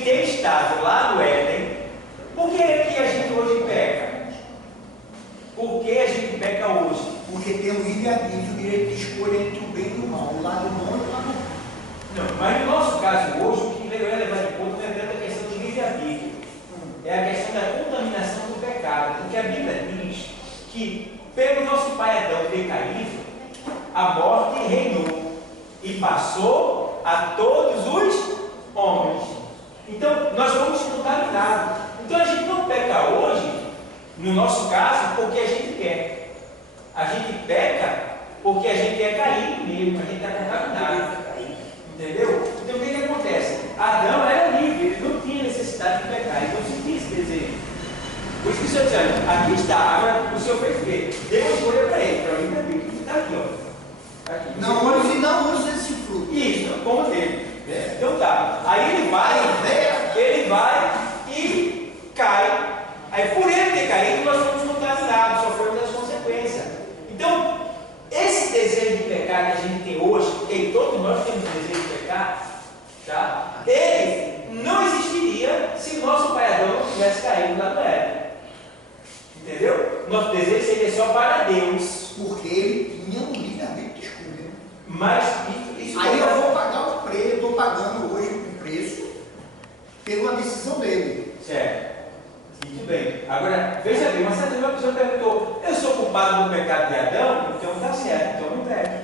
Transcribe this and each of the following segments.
sem ter estado lá no Éden, por que é que a gente hoje peca? Por que a gente peca hoje? Porque tem o livre-arbítrio, o direito de escolha entre o bem e o mal, o lado bom e o lado ruim. Não, mas no nosso caso hoje, o que eu ia levar de ponto não é tanto a questão do livre-arbítrio, é a questão da contaminação do pecado, porque a Bíblia diz que pelo nosso pai Adão ter caído, a morte reinou e passou a todos os homens. Então nós vamos contaminados. Então a gente não peca hoje, no nosso caso, porque a gente quer. A gente peca porque a gente quer cair mesmo, a gente está contaminado. Entendeu? Então o que acontece? Adão era livre, ele não tinha necessidade de pecar, ele não sentia esse desejo. Por isso que o Senhor diz, aqui está, agora o Senhor fez o quê? Deu uma escolha para ele, para o livre-arbítrio, que está aqui, ó. Aqui. Não olhe e não use esse fruto. Isso, como dele. Então tá. Aí ele vai e cai. Aí por ele ter caído, nós fomos contaminados, sofremos as consequências. Então, esse desejo de pecar que a gente tem hoje, e todos nós temos desejo de pecar, tá? Ele não existiria se o nosso pai Adão não tivesse caído lá no Éden. Entendeu? Nosso desejo seria só para Deus. Porque ele tinha um livre-arbítrio de escolha. Mas isso aí eu vou pagar o preço, eu estou pagando hoje o preço pela decisão dele. Certo. Muito bem. Agora, veja bem, uma certa vez uma pessoa perguntou, eu sou culpado do pecado de Adão? Então está certo, então não peca.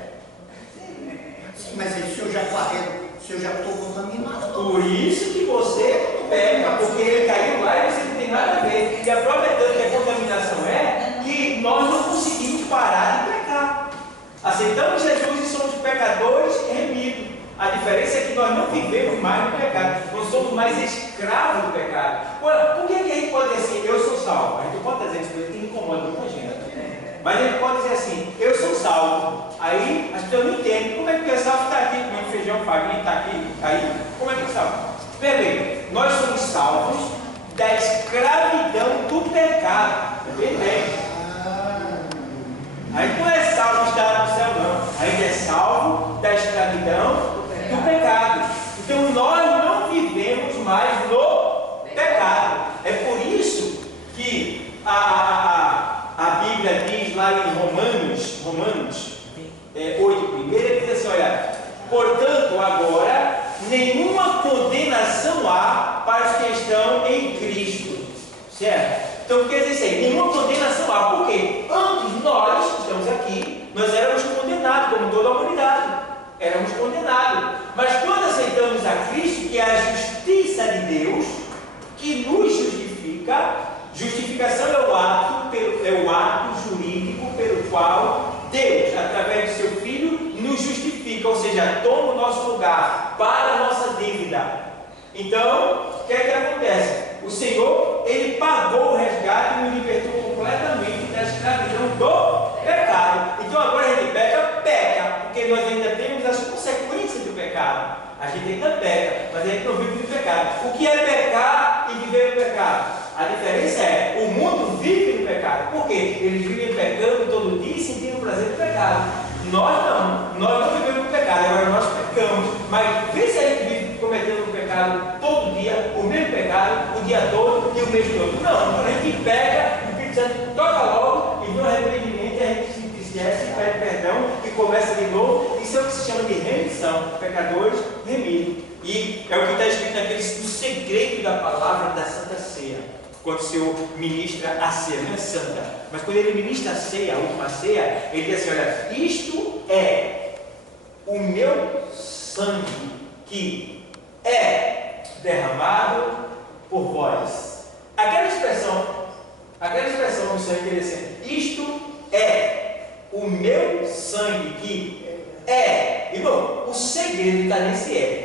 Sim, mas aí se eu já falei, se eu já estou contaminado. Por isso que você peca, porque ele caiu lá e você não tem nada a ver. E a própria que a contaminação é que nós não conseguimos parar de pecar. Aceitamos Jesus e somos pecadores remidos. A diferença é que nós não vivemos mais no pecado, não somos mais escravos do pecado. Agora, por que a gente pode dizer assim, eu sou salvo? A gente pode dizer isso, porque incomoda muita gente. Mas a gente pode dizer assim, eu sou salvo. Aí as pessoas não entendem. Como é que o salvo está aqui comendo feijão, farinha, está aqui? Aí, como é que é salvo? Veja bem, nós somos salvos da escravidão do pecado. Veja bem. Aí não é salvo de estar no céu, não. A gente é salvo da escravidão do pecado. Então nós não vivemos mais no pecado. É por isso que a Bíblia diz lá em Romanos 8, primeiro, diz assim, olha, portanto agora nenhuma condenação há para os que estão em Cristo. Certo? Então quer dizer assim, nenhuma condenação há. Por quê? Antes nós, estamos aqui, nós éramos condenados, como toda a humanidade. Éramos condenados. Mas quando aceitamos a Cristo, que é a justiça de Deus, que nos justifica, justificação é o ato jurídico pelo qual Deus, através do seu Filho, nos justifica, ou seja, toma o nosso lugar para a nossa dívida. Então, o que é que acontece? O Senhor, Ele pagou o resgate e nos libertou completamente da escravidão do pecado. Então agora a gente peca, porque nós ainda temos as consequências do pecado. A gente ainda peca, mas a gente não vive do pecado. O que é pecar e viver no pecado? A diferença é, o mundo vive no pecado. Por quê? Eles vivem pecando todo dia e sentindo o prazer do pecado. Nós não vivemos no pecado, agora nós pecamos. Mas vê se a gente vive cometendo o pecado todo dia, o mesmo pecado, o dia todo e o mês todo. Não, quando a gente peca, o Espírito Santo toca logo e vem um arrependimento e a gente se entristece, pede perdão e começa de novo. Isso é o que se chama de remissão, pecadores remidos. E é o que está escrito no segredo da palavra da Santa Ceia. Quando o Senhor ministra a ceia, não é santa, mas quando Ele ministra a ceia, a última ceia, Ele diz assim, olha, isto é o meu sangue que é derramado por vós. Aquela expressão do Senhor que ele diz assim, isto é o meu sangue que é. Irmão, o segredo está nesse é.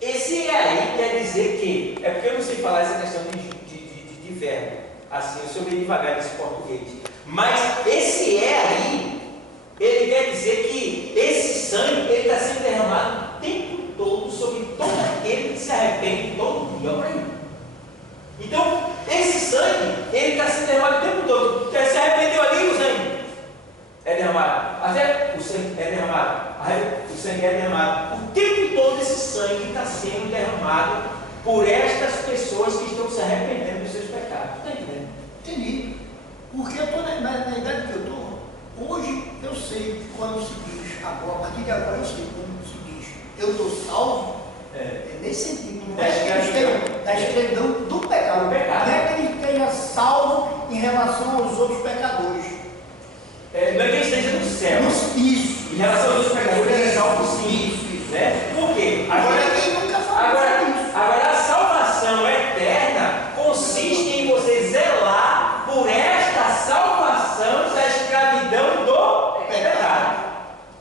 Esse é aí quer dizer que, é porque eu não sei falar essa questão de verbo, assim, eu sou meio devagar nesse português, mas esse é aí, ele quer dizer que esse sangue, ele está sendo derramado o tempo todo sobre todo aquele que se arrepende todo dia. Olha aí. Então, esse sangue, ele está sendo derramado o tempo todo. Quer se arrependeu ali, o sangue é derramado. Até o sangue é derramado. O sangue é derramado. O tempo todo esse sangue está sendo derramado por estas pessoas que estão se arrependendo dos seus pecados. Está entendendo? Entendi. Porque eu estou na idade que eu estou. Hoje eu sei que quando se diz, agora, a partir de agora eu sei quando se diz, eu estou salvo, é nesse sentido, não é da escravidão do pecado. Não é que ele esteja salvo em relação aos outros pecadores. Não é que ele esteja no céu. Isso. Em relação aos outros pecadores, ele é salvo sim. Isso. Né? Por quê? Agora quem nunca falou isso. Agora a salvação eterna consiste em você zelar por esta salvação da escravidão do pecado.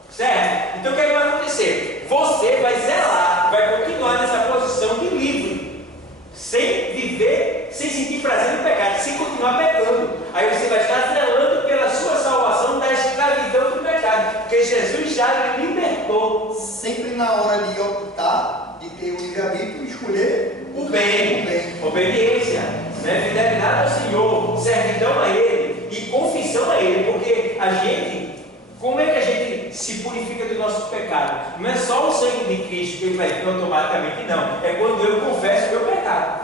Certo? Então o que é que vai acontecer? Você vai zelar, vai continuar nessa posição de livre, sem viver, sem sentir prazer no pecado, sem continuar pecando. Aí você vai estar zelando pela sua salvação da escravidão do pecado, porque Jesus já lhe libertou. Sempre na hora de optar, de ter o livre-arbítrio, escolher o bem. Obediência, né? Fidelidade ao Senhor, servidão a Ele e confissão a Ele, porque a gente, como é que a gente se purifica dos nossos pecados? Não é só o sangue de Cristo que Ele vai vir automaticamente, não. É quando eu confesso o meu pecado.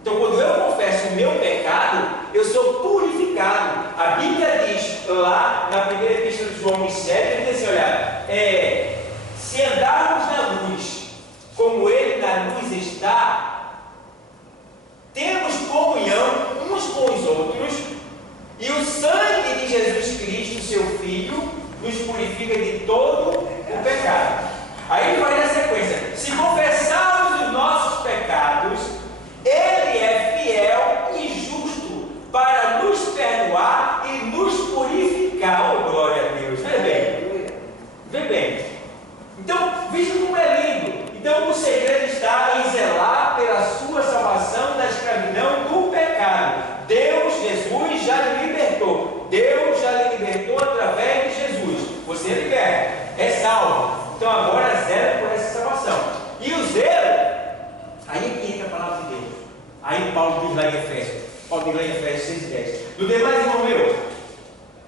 Então, quando eu confesso o meu pecado, eu sou purificado. A Bíblia diz lá na primeira epístola de João 7, ele diz assim: olha, se andarmos na luz, como Ele na luz está, temos comunhão uns com os outros, e o sangue de Jesus Cristo, seu Filho, nos purifica de todo o pecado. Aí ele vai na sequência: se confessarmos os nossos pecados, Ele é fiel e justo para nos perdoar e nos purificar. Oh, glória a Deus! Vê bem. Vê bem. Então, veja como é lindo. Então, o segredo está em zelar pela sua salvação da escravidão do pecado. Deus, Jesus, já lhe libertou. Deus já lhe libertou através de Jesus. Você é liberto, é salvo. Então, agora zela por essa salvação. E o zelo, aí é que entra a palavra de Deus. Aí Paulo diz lá em Efésios, Paulo diz lá em Efésios 6,10: do demais, irmão meu,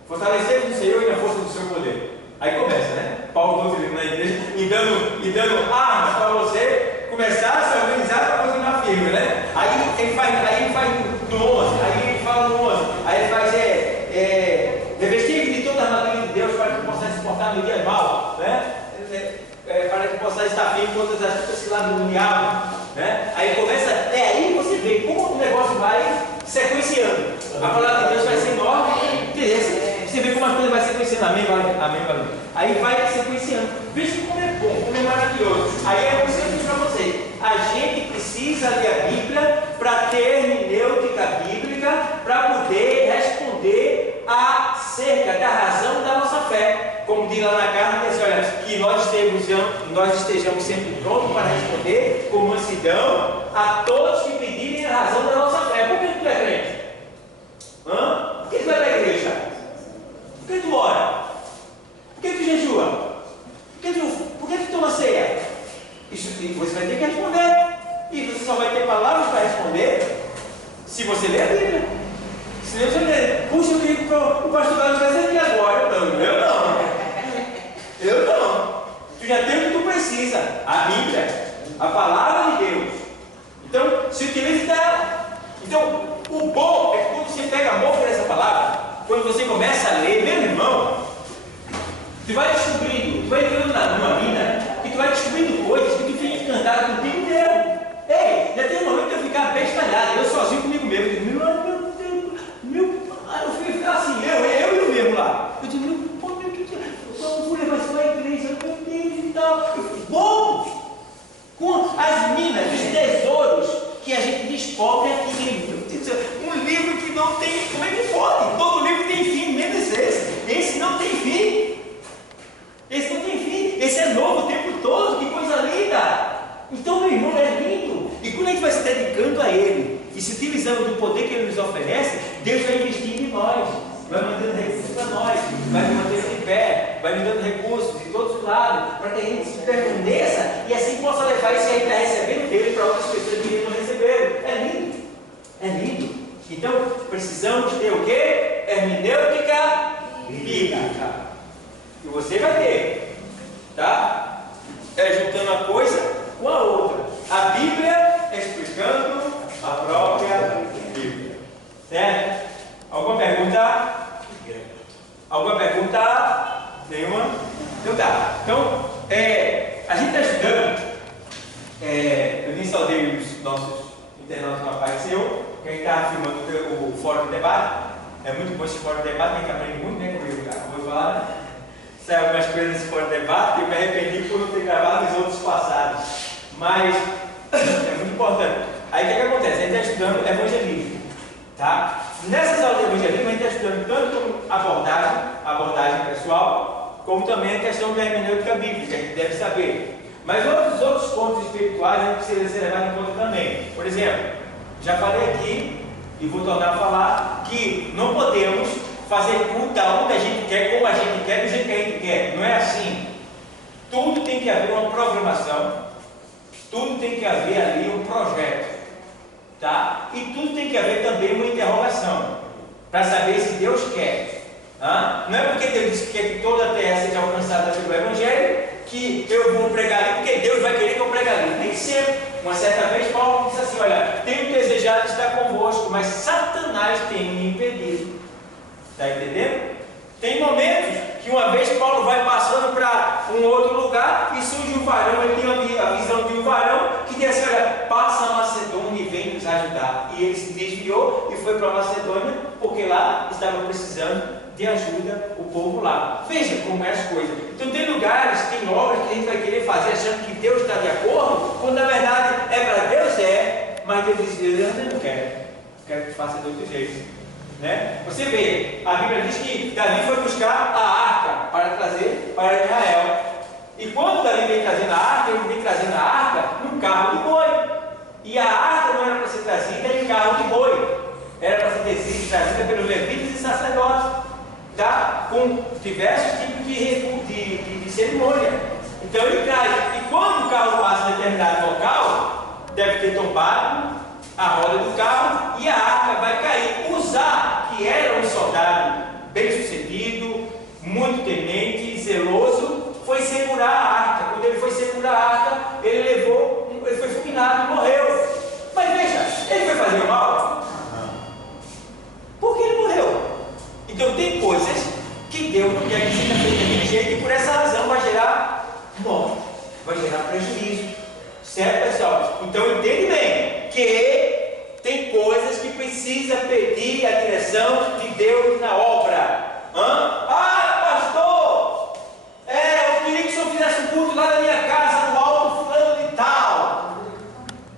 fortalecei-vos no Senhor e na força do seu poder. Aí começa, né? Paulo doutrina na igreja e dando armas para você começar a se organizar para continuar firme, né? Aí ele faz no 11, aí ele fala no 11, aí ele faz revestir de toda a armadura de Deus para que possa suportar no dia mal, né? Para que possa estar firme contra as astutas ciladas do diabo, né? Aí começa, aí você vê como o negócio vai sequenciando. A palavra de Deus vai ser enorme, você vê como as coisas vai sequenciando. Amém, valeu. Aí vai sequenciando. Veja como é bom, como é maravilhoso. Aí é o que eu disse para vocês: a gente precisa ler a Bíblia para ter hermenêutica bíblica, para poder responder acerca da razão da nossa fé. Como diz lá na carta, diz, olha, que nós estejamos sempre prontos para responder com mansidão a todos que pedirem a razão da nossa fé. Por que tu é crente? Por que tu vai para a igreja? Por que tu ora? Por que tu jejua? Por que tu toma ceia? Isso você vai ter que responder. E você só vai ter palavras para responder se você ler a Bíblia. Se você ler, puxa, eu queria que o pastor Carlos vai ser aqui agora. Eu não. Tu já tem o que tu precisa: a Bíblia, a palavra de Deus. Então, se utilize dela. Então, o bom é que quando você pega amor por essa palavra, quando você começa a ler, meu irmão, tu vai descobrindo, tu vai entrando numa mina, e tu vai descobrindo coisas que tu fica encantado contigo mesmo. Ei, já tem um momento de eu ficar bestalhado, eu sozinho comigo mesmo. Eu digo, eu fico assim, eu e o mesmo lá. Eu digo, meu Deus, eu vou levar isso para a igreja, meu Deus e tal. Bom, com as minas, os tesouros que a gente descobre aqui. Um livro que não tem, como é que pode? Todo livro tem fim, menos esse. Esse não tem fim. Esse é novo o tempo todo, que coisa linda. Então, meu irmão, é lindo. E quando a gente vai se dedicando a Ele e se utilizando do poder que Ele nos oferece, Deus vai investindo em nós, vai mandando recursos para nós, vai nos manter de pé, vai nos dando recursos de todos os lados, para que a gente se permaneça e assim possa levar isso aí para recebendo dele para outras pessoas que não receberam. É lindo. É lindo. Então, precisamos ter o quê? Hermenêutica bíblica. E você vai ter entender, tá? É juntando uma coisa com a outra. A Bíblia explicando a própria Bíblia. Certo? Alguma pergunta? Alguma pergunta? Nenhuma? Então tá. Então, a gente está estudando. Eu nem saudei os nossos internautas que não apareceu. Quem está filmando o Fórum de Debate. É muito bom esse Fórum de Debate, a gente aprende muito, né? Como eu acabou de falar, né? Sai algumas coisas nesse Fórum de Debate, eu me arrependi por não ter gravado os outros passados. Mas é muito importante. Aí o que acontece? A gente está estudando evangelismo. Tá? Nessas aulas de evangelismo, a gente está estudando tanto abordagem pessoal, como também a questão da hermenêutica bíblica, que a gente deve saber. Mas outros pontos espirituais a gente precisa ser levado em conta também. Por exemplo, já falei aqui, e vou tornar a falar, que não podemos fazer culto onde a gente quer, como a gente quer, do jeito que a gente quer. Não é assim. Tudo tem que haver uma programação, tudo tem que haver ali um projeto. Tá? E tudo tem que haver também uma interrogação, para saber se Deus quer. Não é porque Deus disse que quer que toda a terra seja alcançada pelo Evangelho, que eu vou pregar ali, porque Deus vai querer que eu pregue ali. Nem sempre. Uma certa vez Paulo disse assim: olha, tenho desejado estar convosco, mas Satanás tem me impedido. Está entendendo? Tem momentos que uma vez Paulo vai passando para um outro lugar e surge um varão, ele tem a visão de um varão que diz assim: olha, passa a Macedônia e vem nos ajudar. E ele se desviou e foi para a Macedônia, porque lá estava precisando de ajuda o povo lá. Veja como é as coisas. Então tem lugares, tem obras que a gente vai querer fazer achando que Deus está de acordo, quando na verdade é para Deus, mas Deus diz: eu não quero que faça de outro jeito. Né? Você vê, a Bíblia diz que Davi foi buscar a arca para trazer para Israel. E quando Davi vem trazendo a arca, ele vem trazendo a arca num carro de boi. E a arca não era para ser trazida em carro de boi, era para ser trazida pelos levitas e sacerdotes, tá? Com diversos tipos de cerimônia. Então ele traz. E quando o carro passa em determinado local, deve ter tombado a roda do carro e a arca vai cair. Uzá, que era um soldado bem sucedido, muito temente, zeloso, foi segurar a arca. Quando ele foi segurar a arca, ele foi fulminado e morreu. Mas veja, ele foi fazer o mal? Por que ele morreu? Então tem coisas que Deus não quer que seja feita daquele jeito, e por essa razão vai gerar morte, vai gerar prejuízo. Certo, pessoal? Então entende bem que tem coisas que precisa pedir a direção de Deus na obra. Pastor, eu queria que o senhor fizesse um culto lá na minha casa, no alto fulano de tal.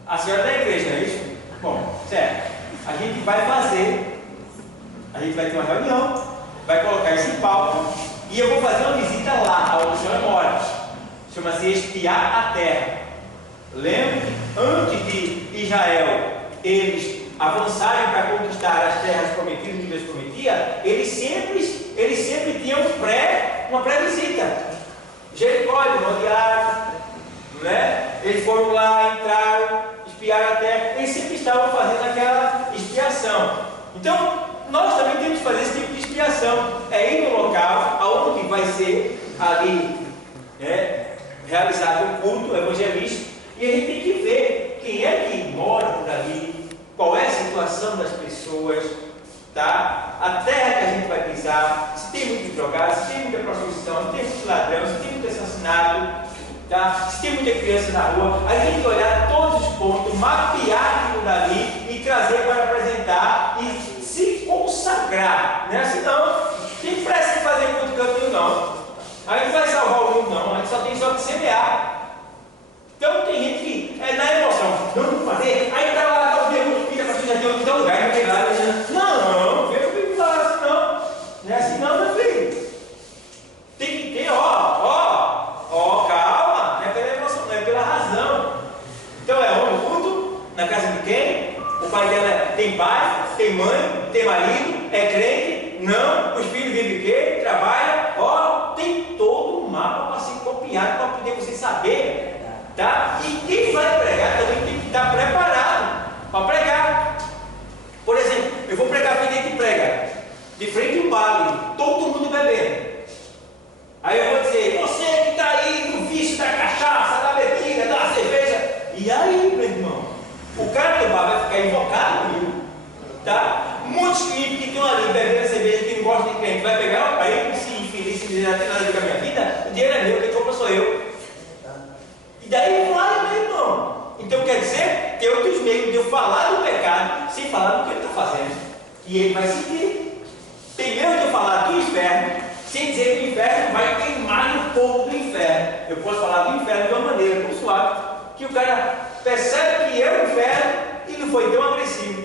A senhora é da igreja, não é isso? Bom, certo. A gente vai fazer, a gente vai ter uma reunião, vai colocar isso em pauta, e eu vou fazer uma visita lá, onde o senhor mora. Chama-se espiar a terra. Lembre que antes de Israel eles avançarem para conquistar as terras prometidas que Deus prometia, eles sempre tinham uma pré-visita. Jericó, eles rodearam, né? Eles foram lá, entraram, espiaram a terra, eles sempre estavam fazendo aquela expiação. Então, nós também temos que fazer esse tipo de expiação. É ir no local aonde vai ser ali realizado um culto evangelístico. E a gente tem que ver quem é que mora por ali, qual é a situação das pessoas, tá? A terra que a gente vai pisar, se tem muito drogado, se tem muita prostituição, se tem muito ladrão, se tem muito assassinato, tá? Se tem muita criança na rua. A gente tem que olhar todos os pontos, mapear aquilo dali e trazer para apresentar e se consagrar. Não é assim não. Tem pressa de fazer culto de cantinho não. A gente vai salvar o mundo não, a gente só tem que semear. Então tem gente que na emoção, não vou fazer, aí está lá, o Deus fica para já tem outro lugar, não tem nada, não, veja o que eu falar assim não, não é assim não, meu filho. Tem que ter, calma, não é pela emoção, não é pela razão. Então onde o culto? Na casa de quem? O pai dela tem pai, tem mãe, tem marido, é crente, não, os filhos vivem o quê? Trabalha, tem todo um mapa para ser copiado, para poder você saber. Tá? E quem vai pregar também tem que estar preparado para pregar. Por exemplo, eu vou pregar quem tem que prega de frente a um bar, todo mundo bebendo. Aí eu vou dizer, estão ali bebendo cerveja que não gostam de crente, vai pegar uma parede, se infeliz, se dizer, não tem nada a ver com a minha vida, o dinheiro é meu, quem compra sou eu. E daí vai, meu irmão. Então quer dizer, tem outros meios de eu falar do pecado, sem falar do que ele está fazendo. E ele vai seguir. Tem meio de eu falar do inferno, sem dizer que o inferno vai queimar no fogo do inferno. Eu posso falar do inferno de uma maneira tão suave, que o cara percebe que é o inferno e não foi tão agressivo.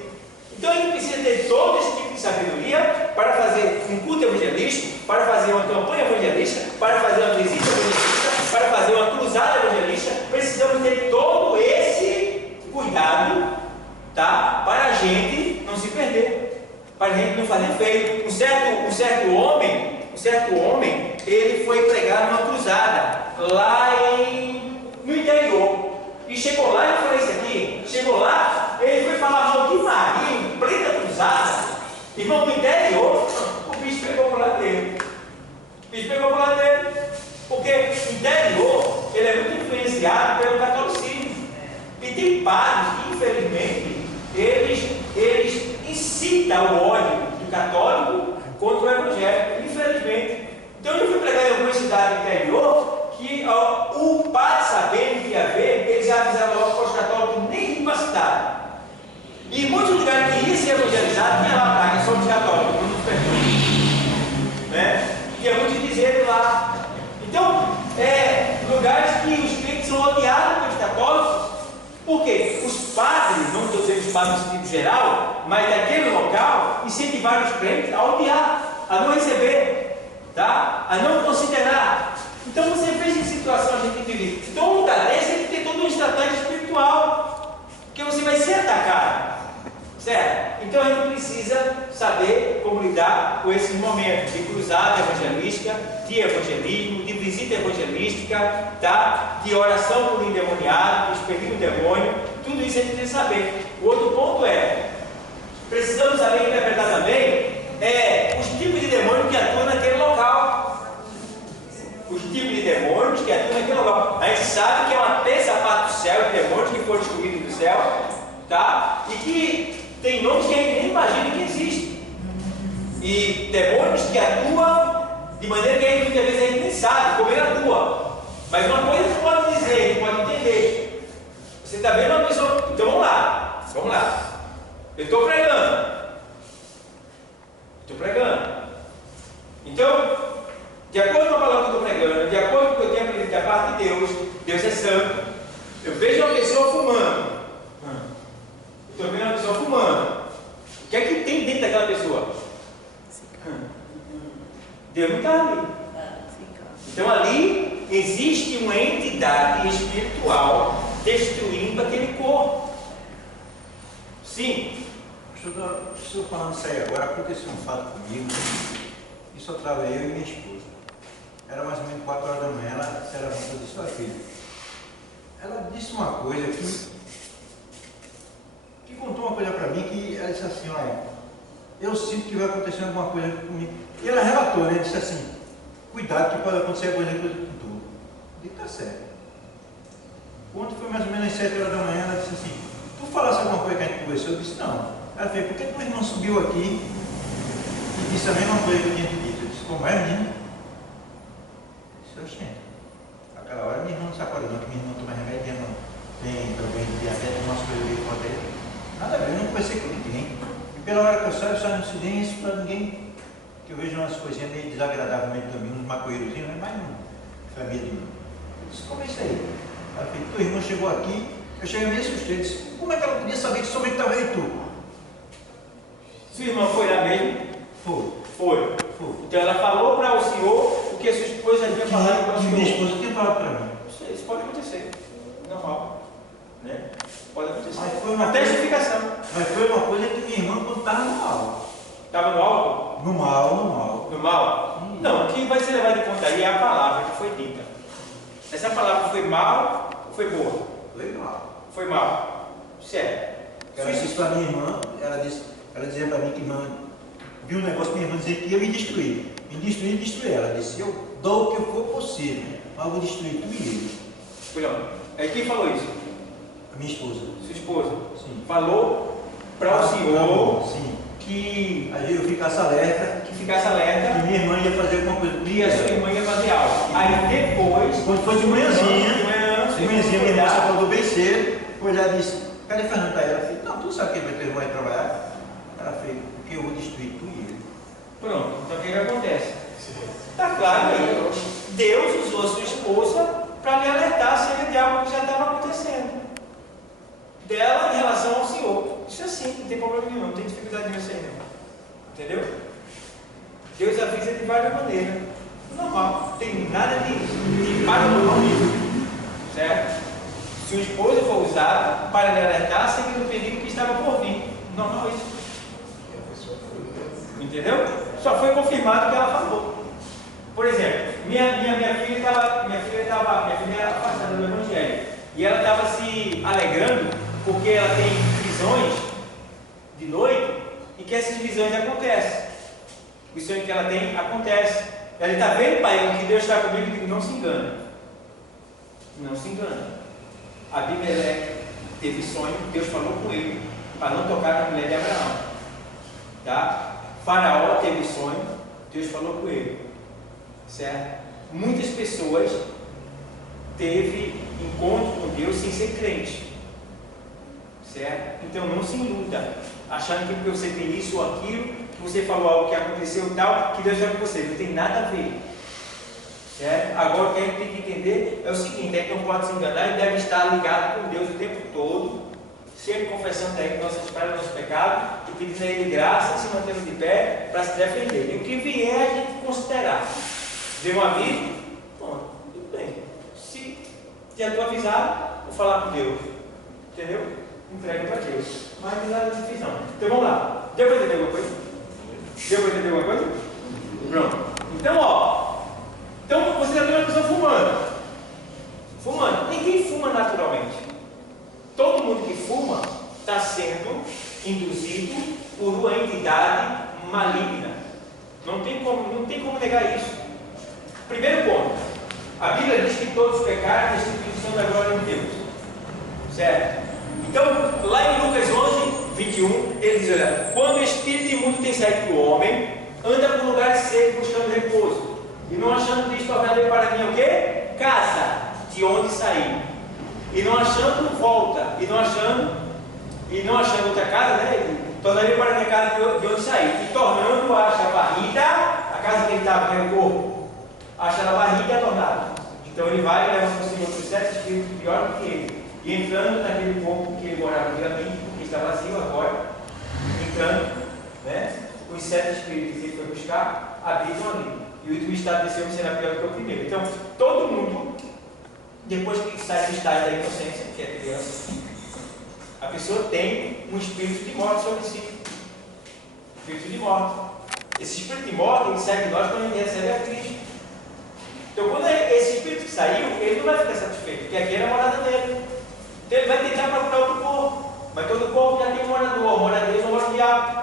Então a gente precisa ter todo esse tipo de sabedoria para fazer um culto evangelístico, para fazer uma campanha evangelística, para fazer uma visita evangelística, para fazer uma cruzada evangelística. Precisamos ter todo esse cuidado, tá? Para a gente não se perder, para a gente não fazer feio. Um certo homem, ele foi pregar numa cruzada lá no interior. E chegou lá, ele falou isso aqui, chegou lá, ele foi falar mal de Maria, em plena cruzada, irmão do interior, o bicho pegou por lá dele. Porque o interior, ele é muito influenciado pelo catolicismo. E tem padres que, infelizmente, eles incitam o ódio do católico contra o evangélico, infelizmente. Então eu fui pregar em alguma cidade do interior, que o padre, sabendo que ia ver, ele já avisava logo para os católicos nem ir para a cidade. E em muitos lugares que ia ser evangelizado, tinha lá praga, só os católicos, não nos perdoem. Né? Tinha muitos dizeres lá. Então, lugares que os crentes são odiados pelos católicos. Por quê? Os padres, não estou dizendo os padres no sentido geral, mas daquele local, incentivaram os crentes a odiar, a não receber, tá? A não considerar. Então você veja que situação a gente vive. Então um lugar desse tem que ter toda uma estratégia espiritual, porque você vai ser atacado, certo? Então a gente precisa saber como lidar com esses momentos de cruzada evangelística, de evangelismo, de visita evangelística, tá? De oração por endemoniado, de expelir o demônio. Tudo isso a gente precisa saber. O outro ponto precisamos saber interpretar também os tipos de demônio que atuam naquele local. Os tipos de demônios que atuam naquele local. A gente sabe que é uma terça parte do céu de demônios que foram excluídos do céu, tá? E que tem nomes que a gente nem imagina que existem. E demônios que atuam de maneira que a gente, muitas vezes a gente nem sabe como ele atua. Mas uma coisa você pode dizer, pode entender. Você está vendo uma pessoa. Então vamos lá. Eu estou pregando. Então, de acordo com a palavra que eu estou pregando, de acordo com o que eu tenho aprendido da parte de Deus, Deus é santo. Eu vejo uma pessoa fumando. Estou vendo uma pessoa fumando. O que é que tem dentro daquela pessoa? Deus não está ali. Então ali existe uma entidade espiritual destruindo aquele corpo. Sim. Estou falando isso aí agora, aconteceu um fato comigo. E só estava eu e minha esposa. Era mais ou menos 4 horas da manhã, ela era muito de sua filha. Ela disse uma coisa que contou uma coisa para mim, que ela disse assim, olha, eu sinto que vai acontecer alguma coisa comigo. E ela relatou, né? Disse assim, cuidado que pode acontecer alguma coisa com tu. Eu disse, tá certo. Quando foi mais ou menos às 7 horas da manhã, ela disse assim, tu falasse alguma coisa que a gente conversou? Eu disse, não. Ela fez, por que tua irmã subiu aqui e disse a mesma coisa que eu tinha te dito? Eu disse, como é, menina? Eu disse, oxente. Aquela hora minha irmã não se acorda não, que minha irmã toma remédio, minha irmã tem também diabetes, umas coisas ali contra ele. Nada a ver, eu não conversei com ninguém. E pela hora que eu saio no silêncio para ninguém, que eu vejo umas coisinhas meio desagradáveis meio do caminho, uns maconheirozinhos, mas não família de mim. Eu disse, como é isso aí? Ela fez, tua irmã chegou aqui, eu cheguei meio assustado, disse, como é que ela podia saber que somente estava aí tu? Sua irmã foi lá mesmo? Foi. Então ela falou para o senhor o que a sua esposa tinha falado para o senhor. Minha esposa tinha falado para mim. Isso pode acontecer. Normal. Né? Pode acontecer. Mas foi uma testificação. Mas foi uma coisa que minha irmã quando estava no mal. Estava no álcool? No mal. No mal? Não, o que vai ser levado em conta aí é a palavra que foi dita. Essa palavra foi mal ou foi boa? Foi mal. Foi mal. Certo. Ela disse para minha irmã, ela dizia para mim que irmã viu um negócio, minha irmã dizia que ia me destruir. Me destruir. Ela disse, eu dou o que for possível, mas eu vou destruir tu e ele. Pronto. Aí quem falou isso? A minha esposa. Sua esposa? Sim. Falou para o senhor sim. que eu ficasse alerta. Que minha irmã ia fazer alguma coisa comigo. E a sua irmã ia fazer algo. Aí depois, quando foi de manhãzinha, minha irmã se acordou bem cedo, foi lá e disse, cadê Fernando? Ela disse, não, tu sabe que ele vai ter irmão trabalhar? Ela fez, porque eu vou destruir tu e ele. Pronto, então o que acontece? Está claro aí. Deus usou a sua esposa para me alertar acerca de algo que já estava acontecendo. Dela em relação ao Senhor. Isso é assim, não tem problema nenhum, não tem dificuldade nisso aí não. Entendeu? Deus avisa de várias maneiras. Normal, não tem nada de paranormal nisso. Certo? Sua esposa foi usada para lhe alertar acerca do perigo que estava por vir. Normal isso. Entendeu? Só foi confirmado o que ela falou. Por exemplo, minha filha era afastada do Evangelho. E ela estava se alegrando porque ela tem visões de noite e que essas visões acontecem. O sonho que ela tem acontece. Ela está vendo, pai, que Deus está comigo, eu digo, não se engana. Não se engana. Abimeleque teve sonho, Deus falou com ele para não tocar na mulher de Abraão. Tá? Faraó teve sonho, Deus falou com ele. Certo? Muitas pessoas teve encontro com Deus sem ser crente. Certo? Então não se iluda, achando que porque você tem isso ou aquilo, que você falou algo que aconteceu e tal, que Deus vai com você. Não tem nada a ver. Certo? Agora o que a gente tem que entender é o seguinte, é que não pode se enganar e deve estar ligado com Deus o tempo todo, sempre confessando a Ele nossas falhas, nossos pecados, e pedindo a Ele graça, se mantendo de pé para se defender. E o que vier a gente considerar. Deu um aviso? Bom, tudo bem. Se já estou avisado, vou falar com Deus. Entendeu? Entrega para Deus. Mas nada de difícil não. Então vamos lá. Deu para entender alguma coisa? Deu para entender alguma coisa? Pronto. Então, ó. Então você já tem uma pessoa fumando. Fumando. Ninguém fuma naturalmente. Todo mundo que fuma está sendo induzido por uma entidade maligna. Não tem como negar isso. Primeiro ponto. A Bíblia diz que todos pecaram e restituição da glória de Deus. Certo? Então, lá em Lucas 11, 21, ele diz, olha, quando o espírito imundo tem saído do homem, anda por lugares secos buscando repouso, e não achando disso, tornar-lhe para mim o quê? Casa, de onde sair. E não achando, volta. E não achando outra casa, né? Tornar-lhe para minha casa de onde sair. E tornando, acha a barriga, a casa que ele estava, que era o corpo, acha a barriga e a tornada. Então ele vai e leva consigo outros 7 espíritos pior do que ele. E entrando naquele corpo que ele morava antigamente, porque está vazio agora, entrando, né? Os 7 espíritos que ele foi buscar habitam ali. E o último estado desse homem será pior do que o primeiro. Então, todo mundo, depois que sai do estágio da inocência, que é criança, a pessoa tem um espírito de morte sobre si. Espírito de morte. Esse espírito de morte, ele sai de nós quando ele recebe a Cristo. Então, quando esse espírito que saiu, ele não vai ficar satisfeito, porque aqui era a morada dele. Então, ele vai tentar procurar outro corpo. Mas todo corpo já tem um morador, mora Deus ou mora o diabo.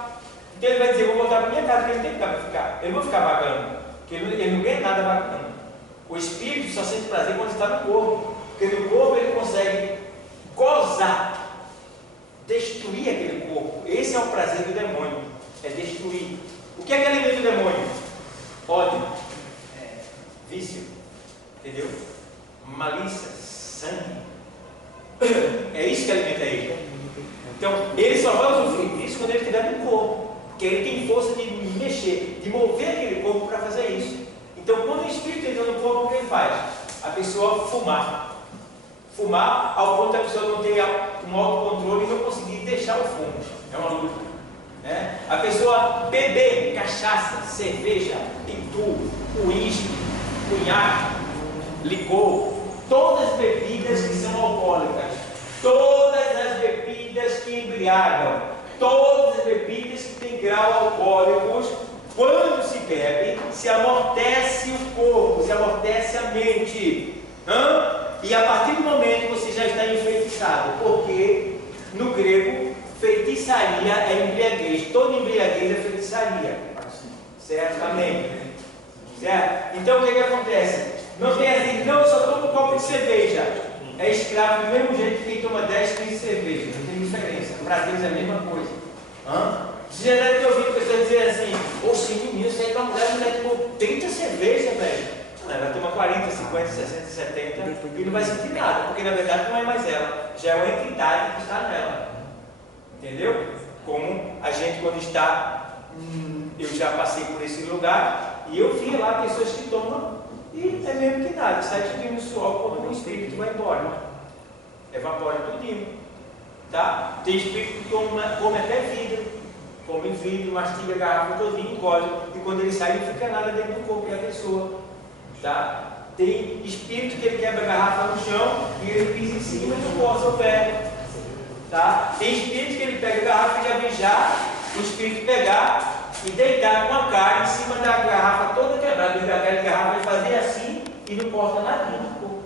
Então, ele vai dizer: vou voltar para minha casa, porque ele tem lugar para ficar. Ele não vai ficar vagando, porque ele não ganha nada vagando. O espírito só sente prazer quando está no corpo, porque no corpo ele consegue gozar, destruir aquele corpo. Esse é o prazer do demônio, é destruir. O que é que alimenta o demônio? Ódio, vício, entendeu? Malícia, sangue. É isso que alimenta ele. Então, ele só vai usufruir disso quando ele estiver no corpo, porque ele tem força de mexer, de mover aquele corpo para fazer isso. Então, quando o espírito entra no corpo, o que ele faz? A pessoa fumar. Fumar ao ponto da pessoa não ter um autocontrole e não conseguir deixar o fumo. É uma luta. Né? A pessoa beber cachaça, cerveja, pitu, uísque, cunhaque, licor, todas as bebidas que são alcoólicas, todas as bebidas que embriagam, todas as bebidas que têm grau alcoólicos, quando se bebe, se amortece o corpo, se amortece a mente. E a partir do momento você já está enfeitiçado, porque no grego feitiçaria é embriaguez, toda embriaguez é feitiçaria. Certo? Amém? Certo? Então o que acontece? Não tem assim, não, eu só tomo um copo de cerveja. É escravo do mesmo jeito que quem toma 10, 15 cervejas. Não tem diferença. Para Deus é a mesma coisa. Você já deve ter ouvido pessoas dizer assim: oxe, menino, sair com a mulher tomou 30 cervejas, velho. Ela vai tomar 40, 50, 60, 70 e não vai sentir nada, porque na verdade não é mais ela, já é uma entidade que está nela. Entendeu? Como a gente, quando está, eu já passei por esse lugar e eu vi lá pessoas que tomam e é mesmo que nada, sai tudinho no suor quando o espírito vai embora, evapora tudinho. Tá? Tem espírito que come até vidro, come vidro, mastiga a garrafa todinha, engole, e quando ele sai não fica nada dentro do corpo da pessoa. Tá? Tem espírito que ele quebra a garrafa no chão e ele pisa em cima e não coça o pé. Tá? Tem espírito que ele pega a garrafa e já beijar, o espírito pegar e deitar com a cara em cima da garrafa toda quebrada. Aquela garrafa vai fazer assim e não corta nada do corpo,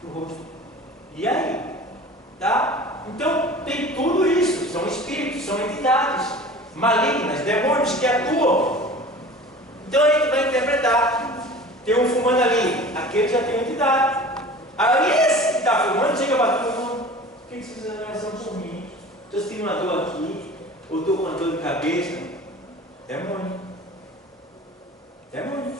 do rosto. E aí? Tá? Então tem tudo isso. São espíritos, são entidades malignas, demônios que atuam. Então a gente vai interpretar. Tem um fumando ali, aquele já tem uma entidade. Aí esse que está fumando chega para tu. Por que vocês fizeram oração por mim? Estou sentindo uma dor aqui, ou estou com uma dor de cabeça. Demônio. Demônio.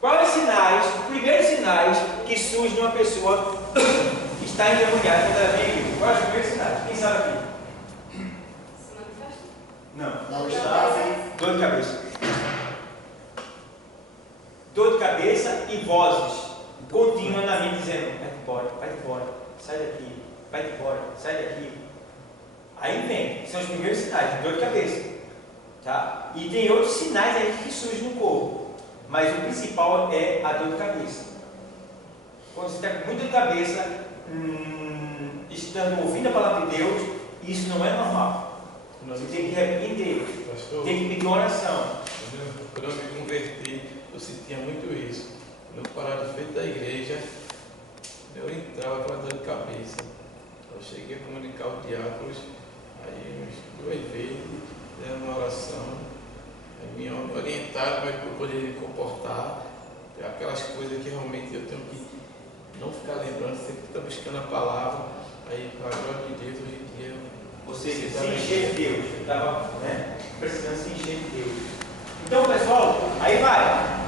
Quais os sinais, os primeiros sinais que surgem de uma pessoa que está endemoniada quando ela vem aqui? Quais os primeiros sinais? Quem sabe aqui? Não. Não está. Dor de cabeça. Dor de cabeça e vozes continuamente dizendo: vai embora, sai daqui, vai embora, sai daqui. Aí vem, são os primeiros sinais de dor de cabeça, tá? E tem outros sinais aí que surgem no corpo, mas o principal é a dor de cabeça. Quando você está com muita dor de cabeça, estando ouvindo a palavra de Deus, isso não é normal. Você tem que repreender, tem que pedir oração. Quando eu me converti, eu sentia muito isso. No parado feito da igreja, eu entrava com a dor de cabeça. Eu cheguei a comunicar os diáconos, aí uns 2 vezes, fizeram uma oração, aí me orientaram para eu poder me comportar, aquelas coisas que realmente eu tenho que não ficar lembrando, sempre estar buscando a palavra, aí para a glória de Deus, hoje em dia. Você se encher de Deus, eu estava precisando se encher de Deus. Então, pessoal, aí vai.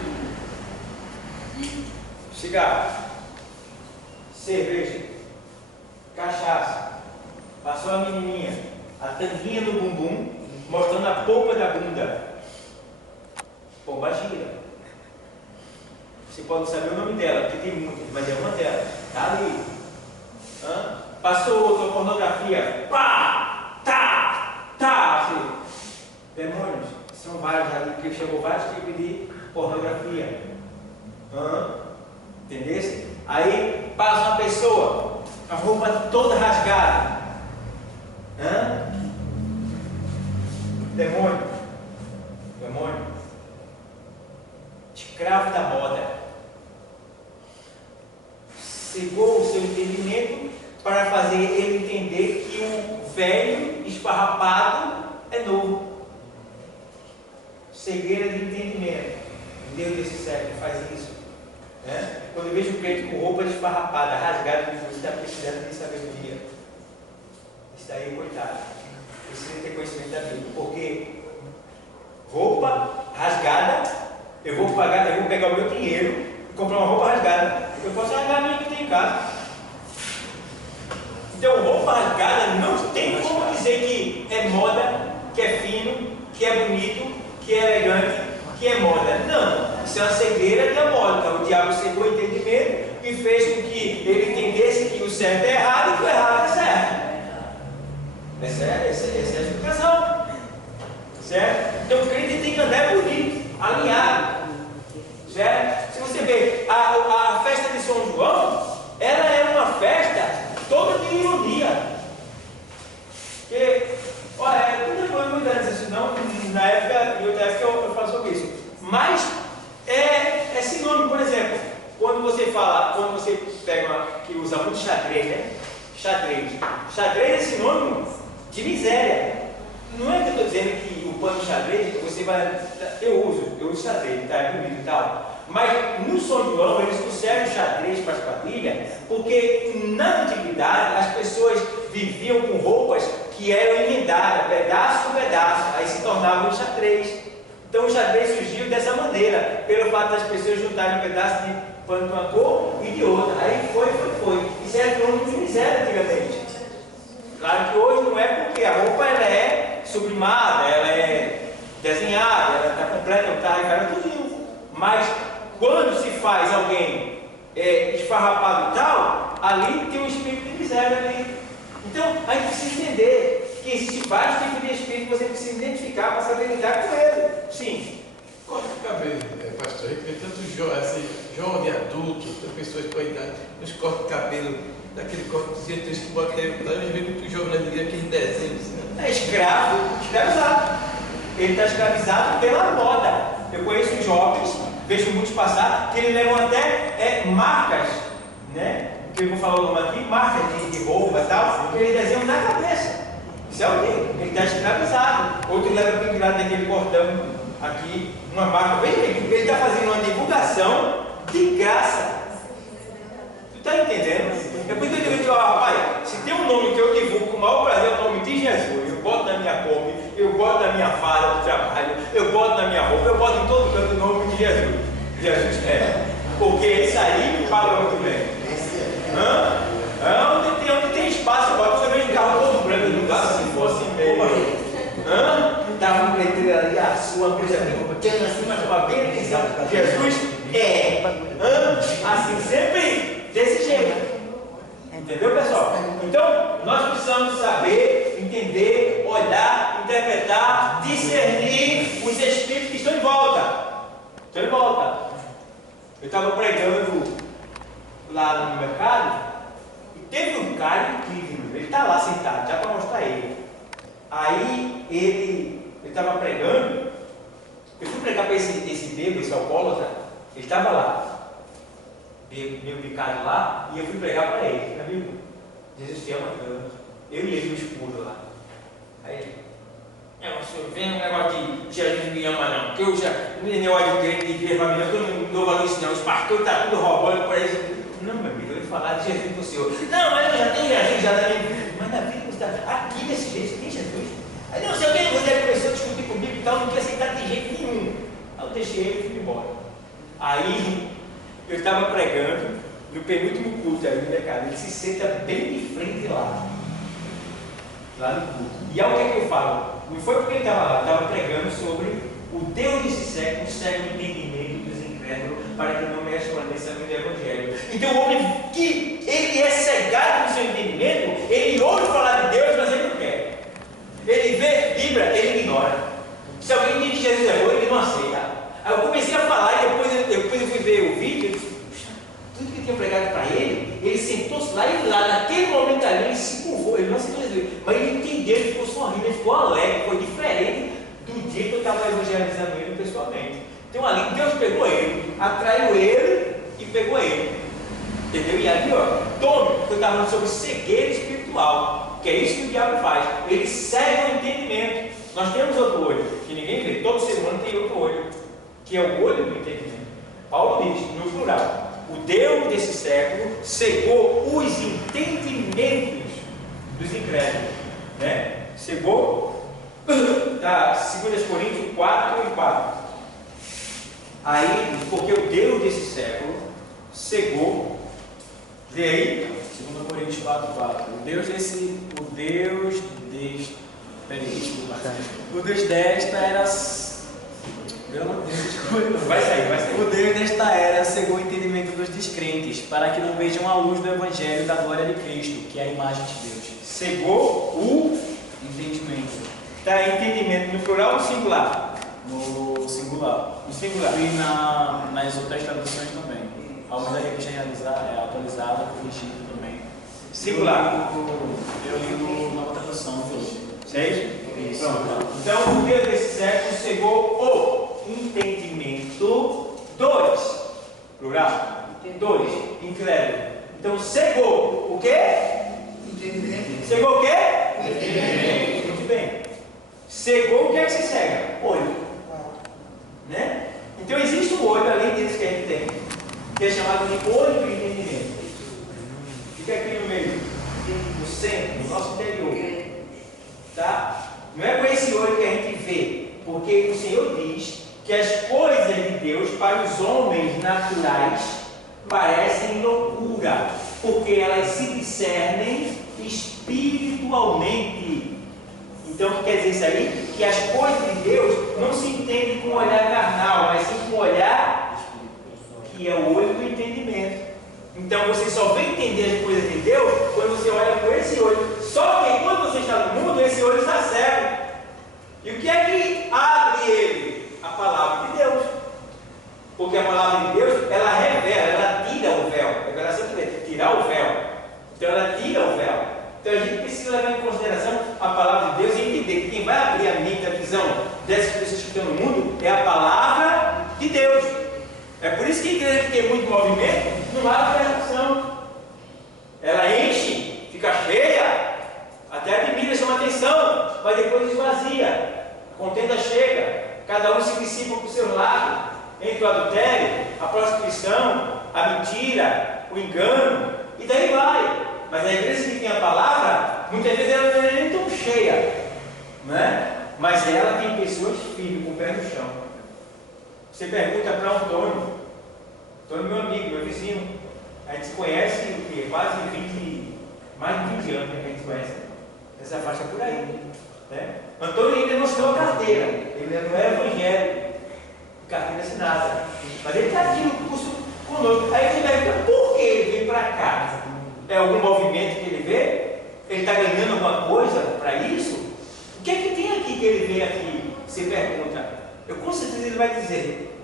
Cigarro, cerveja, cachaça, passou a menininha, a tanguinha no bumbum, mostrando a polpa da bunda. Pomba gira. Você pode saber o nome dela, porque tem muitas, mas é uma delas. Está ali. Passou outra pornografia. Pá! Tá! Assim. Demônios. São vários ali, porque chegou vários tipos de pornografia. Entendeu? Aí passa uma pessoa, a roupa toda rasgada. Demônio. Escravo da moda. Cegou o seu entendimento para fazer ele entender que o velho esfarrapado é novo. Cegueira de entendimento. Deus desse século faz isso. Quando eu vejo um preto com roupa esfarrapada, rasgada, você está precisando de sabedoria. Isso daí, coitado. Precisa ter conhecimento da Bíblia. Porque roupa rasgada, eu vou pegar o meu dinheiro e comprar uma roupa rasgada. Eu posso rasgar a minha que tem em casa. Então, roupa rasgada não tem como dizer que é moda, que é fino, que é bonito, que é elegante, que é moda. Não, isso é uma cegueira diabólica. O diabo cegou o entendimento e fez com que ele entendesse que o certo é errado e que o errado é certo. Essa é a explicação. Certo? Então o crente tem que andar bonito, alinhado. Certo? Se você vê a festa de São João, ela é uma festa toda de ironia. Porque, olha, tudo foi muito antes disso, não, na época, em outra época eu falo sobre isso. Mas é sinônimo, por exemplo, quando você pega que usa muito xadrez, né? Xadrez é sinônimo de miséria. Não é que eu estou dizendo que o pano xadrez, você vai. Eu uso xadrez, tá? É bonito e tal. Mas no São João eles trouxeram xadrez para as quadrilhas, porque na antiguidade as pessoas viviam com roupas que eram emendadas, pedaço por pedaço, aí se tornava um xadrez. Então o xadrez surgiu dessa maneira, pelo fato das pessoas juntarem um pedaço de pano de uma cor e de outra. Aí foi. Isso era como que fizeram antigamente. Claro que hoje não é, porque a roupa ela é sublimada, ela é desenhada, ela está completa, não está arrancada, tudo. Mas quando se faz alguém esfarrapado e tal, ali tem um espírito de miséria ali. Então a gente precisa entender que existem vários tipos de espírito que você precisa identificar para saber lidar com ele. Sim. Corte de cabelo, pastor, a gente vê tanto jovem adulto, pessoas com a idade, nos cortes de cabelo, daquele corte de jeito que bota aí, a gente vê muito jovem na igreja, aqueles desenhos. Né? É escravizado. Ele está escravizado pela moda. Eu conheço jovens, vejo muitos passar, que eles levam até marcas, né? Que eu vou falar o nome aqui, marcas de roupa e tal, que eles desenham na cabeça. Isso é o quê? Ele está escravizado. Outro leva pendurado naquele cordão aqui, uma marca. Ele está fazendo uma divulgação de graça. Tu está entendendo? É por isso que eu digo, rapaz, se tem um nome que eu divulgo com o maior prazer, é o nome de Jesus. Eu boto na minha Kombi, eu boto na minha farda do trabalho, eu boto na minha roupa, eu boto em todo canto o nome de Jesus. Jesus é. Porque isso aí fala muito bem. Onde tem espaço, eu boto também um carro todo branco, no caso, se fosse meio. Dava um letreiro ali, a sua coisa pequena assim, mas uma bem atenção. Jesus é. Assim, sempre desse jeito. Entendeu, pessoal? Então, nós precisamos saber, entender, olhar, interpretar, discernir os espíritos que estão em volta. Estão em volta. Eu estava pregando lá no mercado e teve um cara incrível. Ele está lá sentado, já para mostrar ele. Aí ele estava pregando. Eu fui pregar para esse bêbado, esse alcoólatra. Ele estava lá, meu bicado lá, e eu fui pregar para ele. Amigo, Jesus te ama tanto. Eu e ele no escuro lá. Aí ele, o senhor vem um negócio de Jesus me ama não, porque eu já não tenho negócio de igreja familiar, eu não dou valor isso não, os pastores estão tudo roubando por aí. Não, meu amigo, eu ia falar de Jesus para o senhor. Não, mas eu já tenho Jesus, já tenho. Mas na vida você está aqui desse jeito, tem Jesus. Aí não sei o que, ele começou a discutir comigo e tal, não queria aceitar de jeito nenhum. Aí eu deixei ele e fui embora. Aí eu estava pregando no penúltimo culto aí no mercado, ele se senta bem de frente lá no culto. E aí o que eu falo? Não foi porque ele estava lá, estava pregando sobre o Deus desse século, o século de entendimento dos incrédulos, para que não me resplandeça no Evangelho. Então o homem que ele é cegado no seu entendimento, ele ouve falar de Deus, mas ele não quer. Ele vê, vibra, ele ignora. Se alguém diz que Jesus é bom, ele não aceita. Aí eu comecei a falar e depois eu fui ver o vídeo e disse, puxa, tudo que eu tinha pregado para ele sentou-se lá e lá, naquele momento ali, ele se curvou, ele não aceitou Jesus, mas ele entendeu, ele ficou sorrindo, ele ficou alegre, foi diferente do dia que eu estava evangelizando ele pessoalmente. Então ali Deus pegou ele, atraiu ele e pegou ele. Entendeu? E ali, tome, porque eu estava falando sobre cegueira espiritual, que é isso que o diabo faz. Ele cega o entendimento. Nós temos outro olho, que ninguém vê, todo ser humano tem outro olho, que é o olho do entendimento. Paulo diz, no plural, o Deus desse século cegou os entendimentos dos incrédulos. Né? Cegou, tá, 2 Coríntios 4 e 4. Aí, porque o Deus desse século cegou, vê aí, 2 Coríntios 4, 4. O Deus desta era. Vai sair. O Deus desta era cegou o entendimento dos descrentes, para que não vejam a luz do Evangelho da glória de Cristo, que é a imagem de Deus. Cegou o entendimento. Tá, entendimento no plural ou no singular? No singular. No singular. E nas outras traduções também. A Almeida Revista é atualizada, corrigida também. Singular. Eu li no Nova Tradução de hoje. Certo? Isso. Pronto. Então, o Deus desse século cegou o entendimento dos. Plural. Dois. Incrédulo. Então, cegou o quê? Entendimento. Cegou o quê? Entendimento. Muito bem. Cegou o que é que se cega? Olho. Né? Então, existe um olho além desse que a gente tem, que é chamado de olho do entendimento. Fica aqui no meio, no centro, no nosso interior. tá? Não é com esse olho que a gente vê, porque o Senhor diz que as coisas de Deus para os homens naturais parecem loucura, porque elas se discernem espiritualmente. Então, o que quer dizer isso aí? Que as coisas de Deus não se entendem com o olhar carnal, mas sim com o olhar que é o olho do entendimento. Então, você só vem entender as coisas de Deus quando você olha com esse olho. Só que quando você está no mundo, esse olho está cego. E o que é que abre ele? A palavra de Deus. Porque a palavra de Deus, ela revela, ela tira o véu. Agora sempre tirar o véu. Então ela tira o véu. Então a gente precisa levar em consideração a palavra de Deus e entender que quem vai abrir a mente, a visão dessas pessoas que estão no mundo é a palavra de Deus. É por isso que a igreja que tem muito movimento não há percepção. Ela enche, fica cheia, até admira, chama atenção, mas depois esvazia. A contenda chega, cada um se dissipa para o seu lado. Entre o adultério, a prostituição, a mentira, o engano, e daí vai. Mas a igreja que tem a palavra, muitas vezes ela não é nem tão cheia, né? Mas ela tem pessoas firmes, com o pé no chão. Você pergunta para Antônio, meu amigo, meu vizinho, a gente se conhece o quê? Quase mais de 20 anos que a gente se conhece, essa faixa por aí, né? Antônio ainda não assinou a carteira, ele não é evangélico, carteira assinada, mas ele está aqui no curso conosco. Aí você pergunta, por que ele veio para cá? É algum movimento que ele vê? Ele está ganhando alguma coisa para isso? O que é que tem aqui que ele vê aqui? Você pergunta. Eu com certeza ele vai dizer,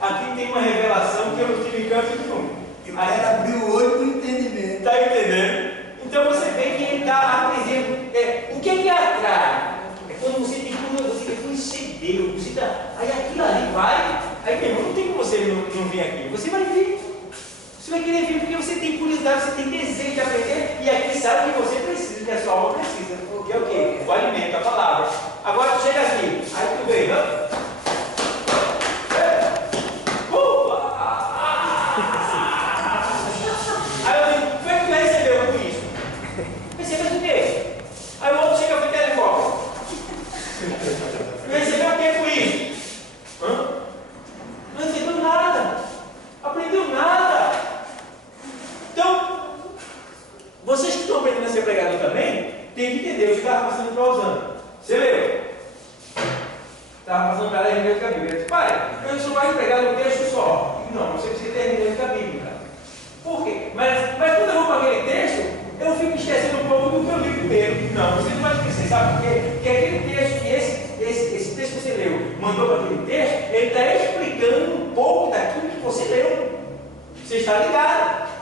aqui tem uma revelação que eu não tive em canto nenhum. Eu quero abrir o olho do entendimento. Está entendendo? Então você vê que ele está aprendendo. O que é que atrai? É quando você tem você quer conhecer Deus. Você tá, aí aquilo ali vai. Aí meu irmão, não tem como você não vir aqui. Você vai vir. Você vai querer vir porque você tem curiosidade, você tem desejo de aprender. E aqui sabe que você precisa, que a sua alma precisa. Que é o quê? O alimento, a palavra. Agora chega aqui. Aí tu vem, não? Aí eu digo, como é que tu recebeu com isso? Recebeu o quê? Aí o outro chega para o telefone. Recebeu o que com isso? Não recebeu nada. Aprendeu nada. Então, vocês que estão aprendendo a ser pregador também, tem que entender. Eu estava passando para Osana. Você leu? Estava passando para ela em hermenêutica bíblica. Eu disse, pai, eu só vai pregar no texto só. Não, você precisa ter hermenêutica bíblica. Por quê? Mas quando eu vou para aquele texto, eu fico esquecendo um pouco do que eu li primeiro. Não, você não vai esquecer, sabe por quê? Porque aquele texto, esse texto que você leu, mandou para aquele texto, ele está explicando um pouco daquilo que você leu. Você está ligado.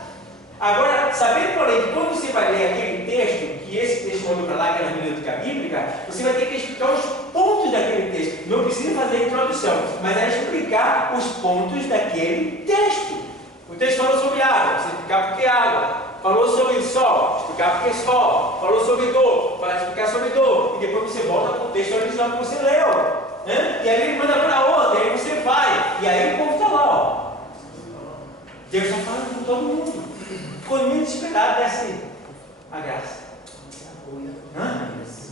Agora, sabendo, porém, que quando você vai ler aquele texto, que esse texto mandou para lá, que é a hermenêutica bíblica, você vai ter que explicar os pontos daquele texto. Não precisa fazer a introdução, mas é explicar os pontos daquele texto. O texto falou sobre água, você explicar por que água. Falou sobre sol, explicar por que sol. Falou sobre dor, para explicar sobre dor. E depois você volta para o texto original que você leu. Né? E aí ele manda para outra, e aí você vai. E aí o povo está lá, ó. Deus está falando com todo mundo. Quando muito esperado desce a graça.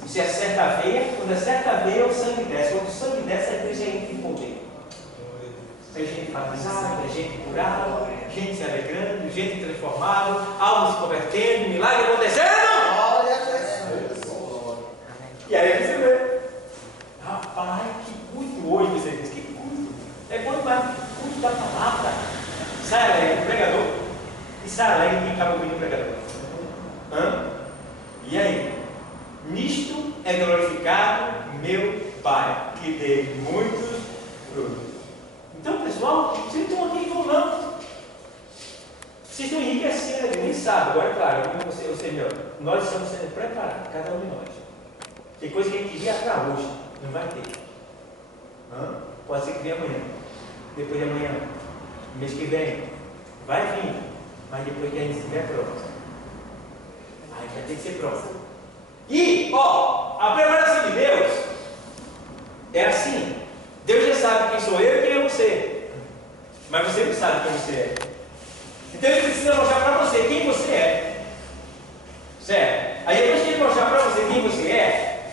Você acerta a veia, quando acerta a veia o sangue desce. Quando o sangue desce, a igreja entra em poder. Tem gente batizada, gente curada, gente se alegrando, gente transformada, almas se convertendo, milagre acontecendo. E aí você vê. Rapaz, que culto hoje você diz. Que culto. É quando vai culto da palavra. Sai alegre o pregador. E sai alegre quem estava ouvindo o pregador. E aí? Nisto é glorificado meu Pai, que dê muitos frutos. Então, pessoal, vocês estão aqui falando. Vocês estão enriquecendo, nem sabem. Agora, claro, como você, ou seja, nós estamos sendo preparados, cada um de nós. Tem coisa que a gente via para hoje, não vai ter. Pode ser que venha amanhã, depois de amanhã, mês que vem, vai vir, mas depois que a gente estiver pronto. Aí vai ter que ser pronto. E, a preparação de Deus é assim. Deus já sabe quem sou eu e quem é você. Mas você não sabe quem você é. Então ele precisa mostrar para você quem você é. Certo? Aí depois que ele mostrar para você quem você é,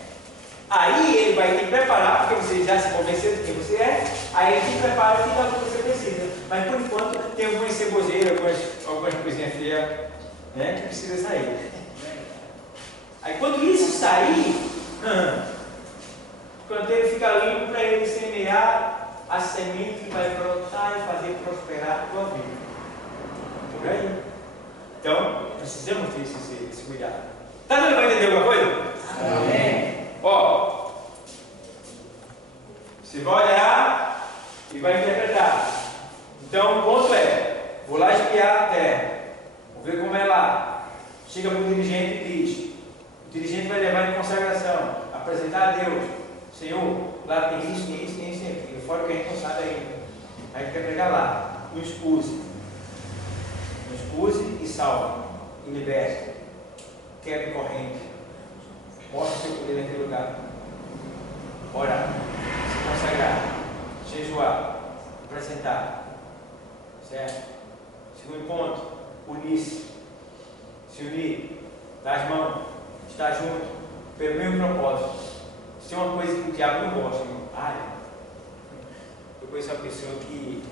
Aí ele vai te preparar, porque você já se convenceu de quem você é, aí ele te prepara e te dá o que você precisa. Mas por enquanto tem algumas ceboseiras, algumas coisinhas feias, né, que precisa sair. Aí quando isso sair, o canteiro fica limpo para ele semear a semente que vai brotar e fazer prosperar a tua vida. Por aí. Então, precisamos ter esse cuidado. Tá dando para entender alguma coisa? Amém. Ó, você vai olhar e vai interpretar. Então, o ponto é: vou lá espiar a terra, vou ver como é lá. Chega para o dirigente e diz: o dirigente vai levar em consagração, apresentar a Deus: Senhor, lá tem isso, tem isso, tem isso, tem aquilo, fora o que a gente não sabe ainda. Aí quer pregar lá: não excuse e salve, e liberte, quebre corrente, mostre seu poder naquele lugar. Orar, se consagrar, jejuar, apresentar, certo? Segundo ponto, unir-se, se unir, dar as mãos, estar junto, pelo mesmo propósito. Isso é uma coisa que o diabo não gosta, irmão. Eu conheço uma pessoa que,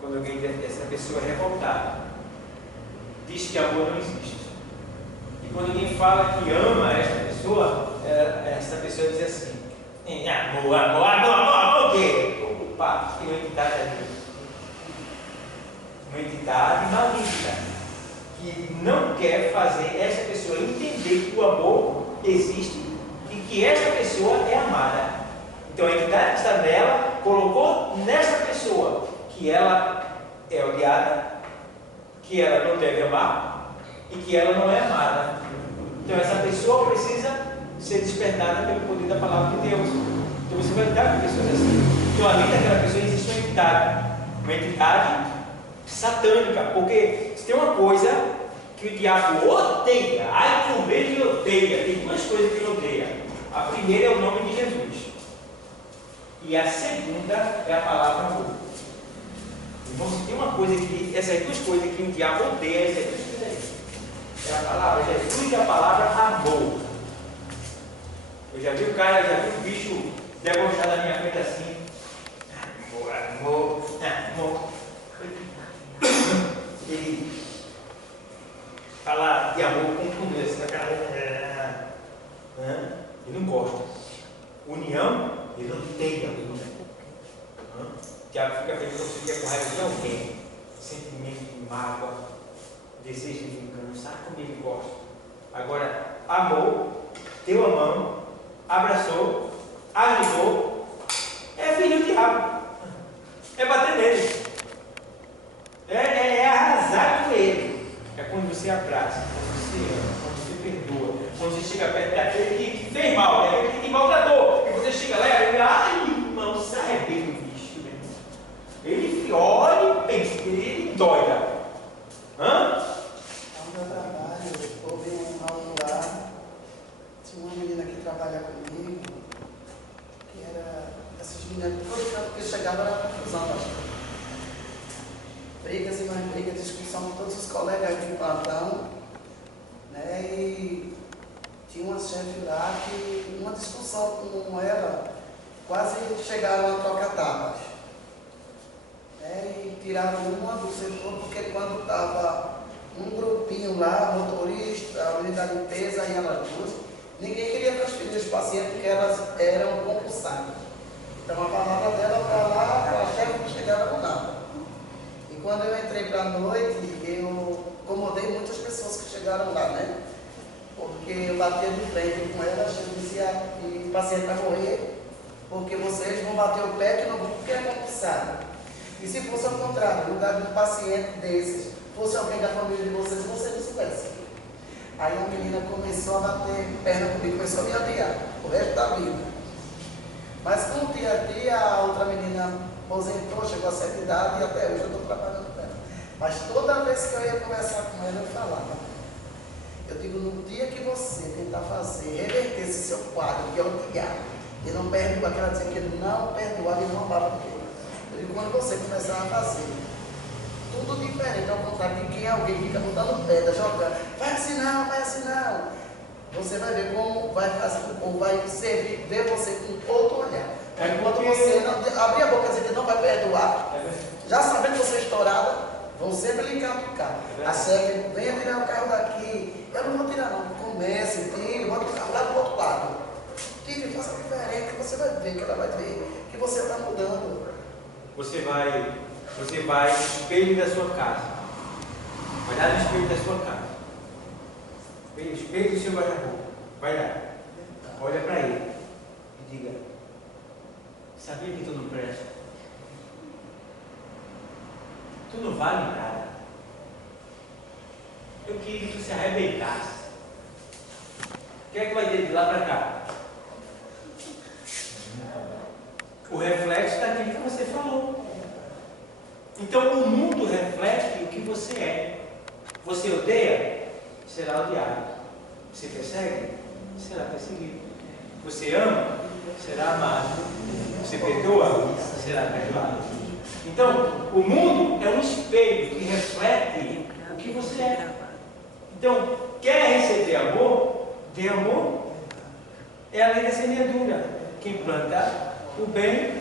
quando alguém essa pessoa é revoltada, diz que amor não existe. E quando alguém fala que ama essa pessoa diz assim: amor, o quê? Opa, tem uma entidade ali. Uma entidade maligna que não quer fazer essa pessoa entender que o amor existe e que essa pessoa é amada. Então a entidade que está nela colocou nessa pessoa que ela é odiada, que ela não deve amar e que ela não é amada. Então essa pessoa precisa ser despertada pelo poder da palavra de Deus. Então você vai lidar com pessoas assim. Então além daquela pessoa existe uma entidade satânica, porque se tem uma coisa que o diabo odeia, como ele odeia, tem duas coisas que ele odeia. A primeira é o nome de Jesus e a segunda é a palavra amor. Então se tem uma coisa que, essas duas coisas que o diabo odeia, essas duas coisas aí, é a palavra Jesus e a palavra amor. Eu já vi o bicho debochar da minha frente assim: amor. Ele fala de amor com Deus, ele não gosta. União, ele odeia. O diabo fica vendo que você quer com raiva de alguém, sentimento de mágoa, desejo de vingança, sabe como ele gosta. Agora, amor, deu a mão, abraçou, ajudou, é filho do diabo, é bater nele, é arrasar com ele. É quando você abraça, quando você ama, quando você perdoa, quando você chega perto daquele que fez mal, daquele que maltratou, e você chega lá e ele, ai irmão, se arrebenta o bicho, meu irmão. Ele olha e pensa, ele doida. No meu trabalho, houve um lugar, tinha uma menina que trabalha comigo, que era essas meninas, todo canto que chegava era confusão, pastor. Brigas e mais brigas, discussão com todos os colegas de plantão, né? E tinha uma chefe lá que, uma discussão com ela, quase chegaram a trocar tapas. E tiraram uma do setor, porque quando estava um grupinho lá, motorista, a unidade de limpeza e elas duas, ninguém queria transferir os pacientes porque elas eram concursadas. Então a palavra dela para lá, para a chefe não chegava com nada. E quando eu entrei para a noite, eu incomodei muitas pessoas que chegaram lá, né? Porque eu batia de frente com elas, eu dizia que o paciente vai morrer, porque vocês vão bater o pé que não porque é concursado. E se fosse ao contrário, no lugar de um paciente desses, fosse alguém da família de vocês, vocês não soubessem. Aí a menina começou a bater perna comigo, começou a me odiar, o resto da vida. Mas com o dia a dia, a outra menina aposentou, chegou a certa idade e até hoje eu estou trabalhando com ela. Mas toda vez que eu ia conversar com ela, eu falava: eu digo, no dia que você tentar reverter esse seu quadro, que é o diabo, e não perdoa, que ela dizia que ele não perdoava e não roubava por quê? Eu digo, quando você começar a fazer tudo diferente, ao contrário de quem alguém fica botando pedra, jogando, vai assim não, você vai ver como vai fazer, ou vai servir, ver você com outro olhar. Enquanto você não abrir a boca e dizer que não vai perdoar, já sabendo que você é estourada, vão sempre lhe catucar. A chefe, venha tirar o carro daqui. Eu não vou tirar não, comece, tire, bota o carro lá do outro lado. Tire, faça diferente, que você vai ver, que ela vai ver que você está mudando. Você vai no espelho da sua casa. Olhar no espelho da sua casa. O espelho do seu guarda-roupa. Vai lá. Olha para ele e diga: sabia que tu não presta? Tu não vale nada. Eu queria que tu se arrebentasse. O que é que vai ter de lá para cá? O reflexo daquilo que você falou. Então o mundo reflete o que você é. Você odeia? Será odiado. Você persegue? Será perseguido. Você ama? Será amado. Você perdoa? Será perdoado. Então, o mundo é um espelho que reflete o que você é. Então, quer receber amor? Dê amor. É a lei da semeadura. Quem planta o bem,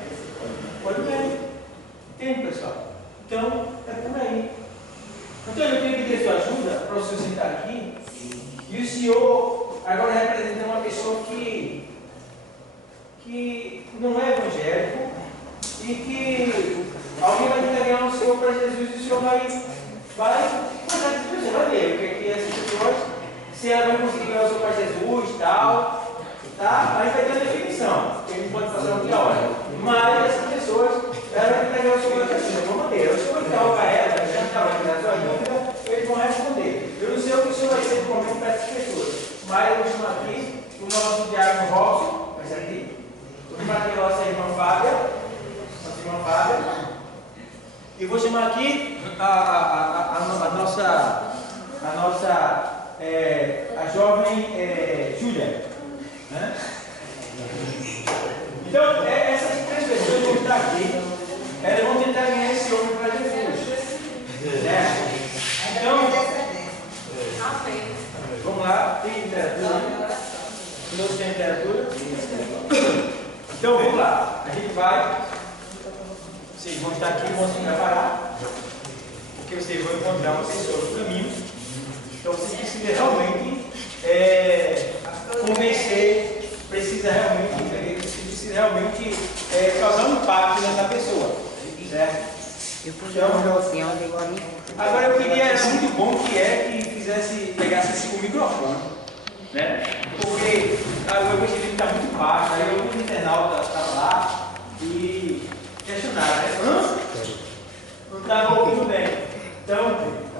colhe o bem. Entende, pessoal? Então, é por aí. Então, eu tenho que pedir sua ajuda para o senhor sentar aqui. E o senhor agora representa uma pessoa que não é evangélico e que alguém vai entregar o senhor para Jesus e o senhor vai ver o que é essas pessoas, se ela vai conseguir ganhar o senhor para Jesus e tal, tá? Aí vai ter a definição, que a gente pode fazer uma hora. Mas essas pessoas, ela vai entregar o senhor para Jesus de alguma maneira. O senhor vai interrogar ela, vai tirar sua dúvida, eles vão responder. Eu não sei o que o senhor vai ser no momento para essas pessoas, mas eu vou chamar aqui o nosso diácono Robson, vai ser aqui. Vou chamar aqui a nossa irmã Fábia. E vou chamar aqui a jovem Júlia. Né? Então, essas três pessoas vão estar aqui. Elas vão tentar ganhar esse homem para Jesus. Certo? Então, vamos lá. Tem literatura? Todos têm literatura? Então, vamos lá. A gente vai. Vocês vão estar aqui, vão se preparar, porque vocês vão encontrar uma pessoa no caminho. Então você precisa realmente convencer, precisa realmente causar um impacto nessa pessoa. Certo? Então, agora eu queria, era muito bom que pegasse o microfone. Né? Porque o evangelismo está muito baixo, aí alguns internautas estavam lá e questionaram, né? Não estava ouvindo bem. Então,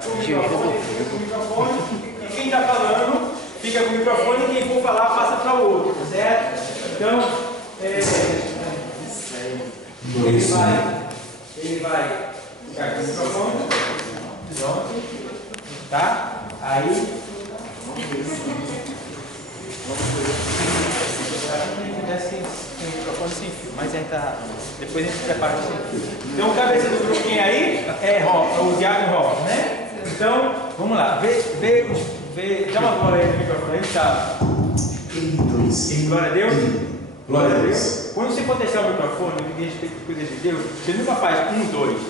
o microfone, fica com o microfone, e quem está falando fica com o microfone e quem for falar passa para o outro, certo? Então, ele vai ficar com o microfone, pronto, tá? Aí, sem microfone sem fio, mas depois a gente prepara sem fio. Então o cabeça do grupinho aí é o diácono Robson, né? Então, vamos lá, dá uma bola aí no microfone, aí tá. Glória a Deus. Glória a Deus. Quando você for testar o microfone, no respeito às coisas de Deus, você nunca faz 1, 2.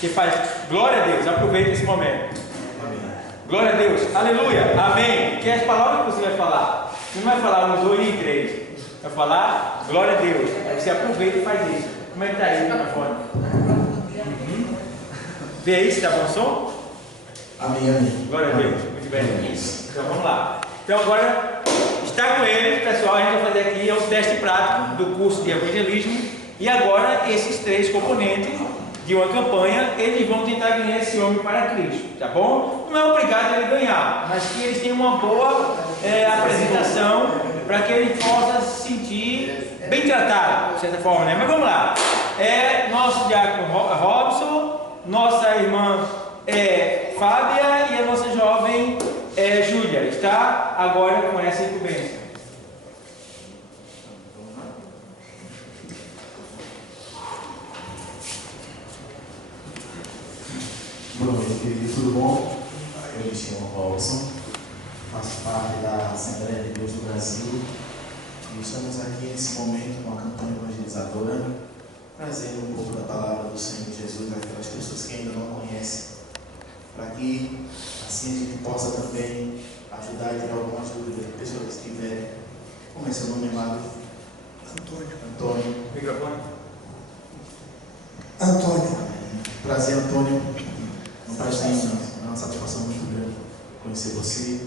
Você faz glória a Deus, aproveita esse momento. Glória a Deus, aleluia, amém. Que é as palavras que você vai falar. Você não vai falar 1, 2 nem 3. Vai falar glória a Deus. Aí você aproveita e faz isso. Como é que está aí o microfone? Vê aí se está bom som? Amém, amém. Glória a Deus. Muito bem. Isso. Então vamos lá. Então agora está com eles, pessoal. A gente vai fazer aqui um teste prático do curso de evangelismo. E agora esses 3 componentes de uma campanha, eles vão tentar ganhar esse homem para Cristo, tá bom? Não é obrigado ele ganhar, mas que eles tenham uma boa apresentação para que ele possa se sentir bem tratado, de certa forma, né? Mas vamos lá. Nosso diácono Robson, nossa irmã Fábia e a nossa jovem Júlia está agora com essa incumbência. Boa noite, querido, tudo bom? Eu me chamo Robson, faço parte da Assembleia de Deus do Brasil e estamos aqui nesse momento com a campanha evangelizadora, trazendo um pouco da palavra do Senhor Jesus àquelas pessoas que ainda não conhecem, para que assim a gente possa também ajudar e tirar algumas dúvidas de pessoas que tiverem. Como é seu nome, amado? Antônio. Microfone. Antônio. Prazer, Antônio. É uma satisfação muito grande conhecer você.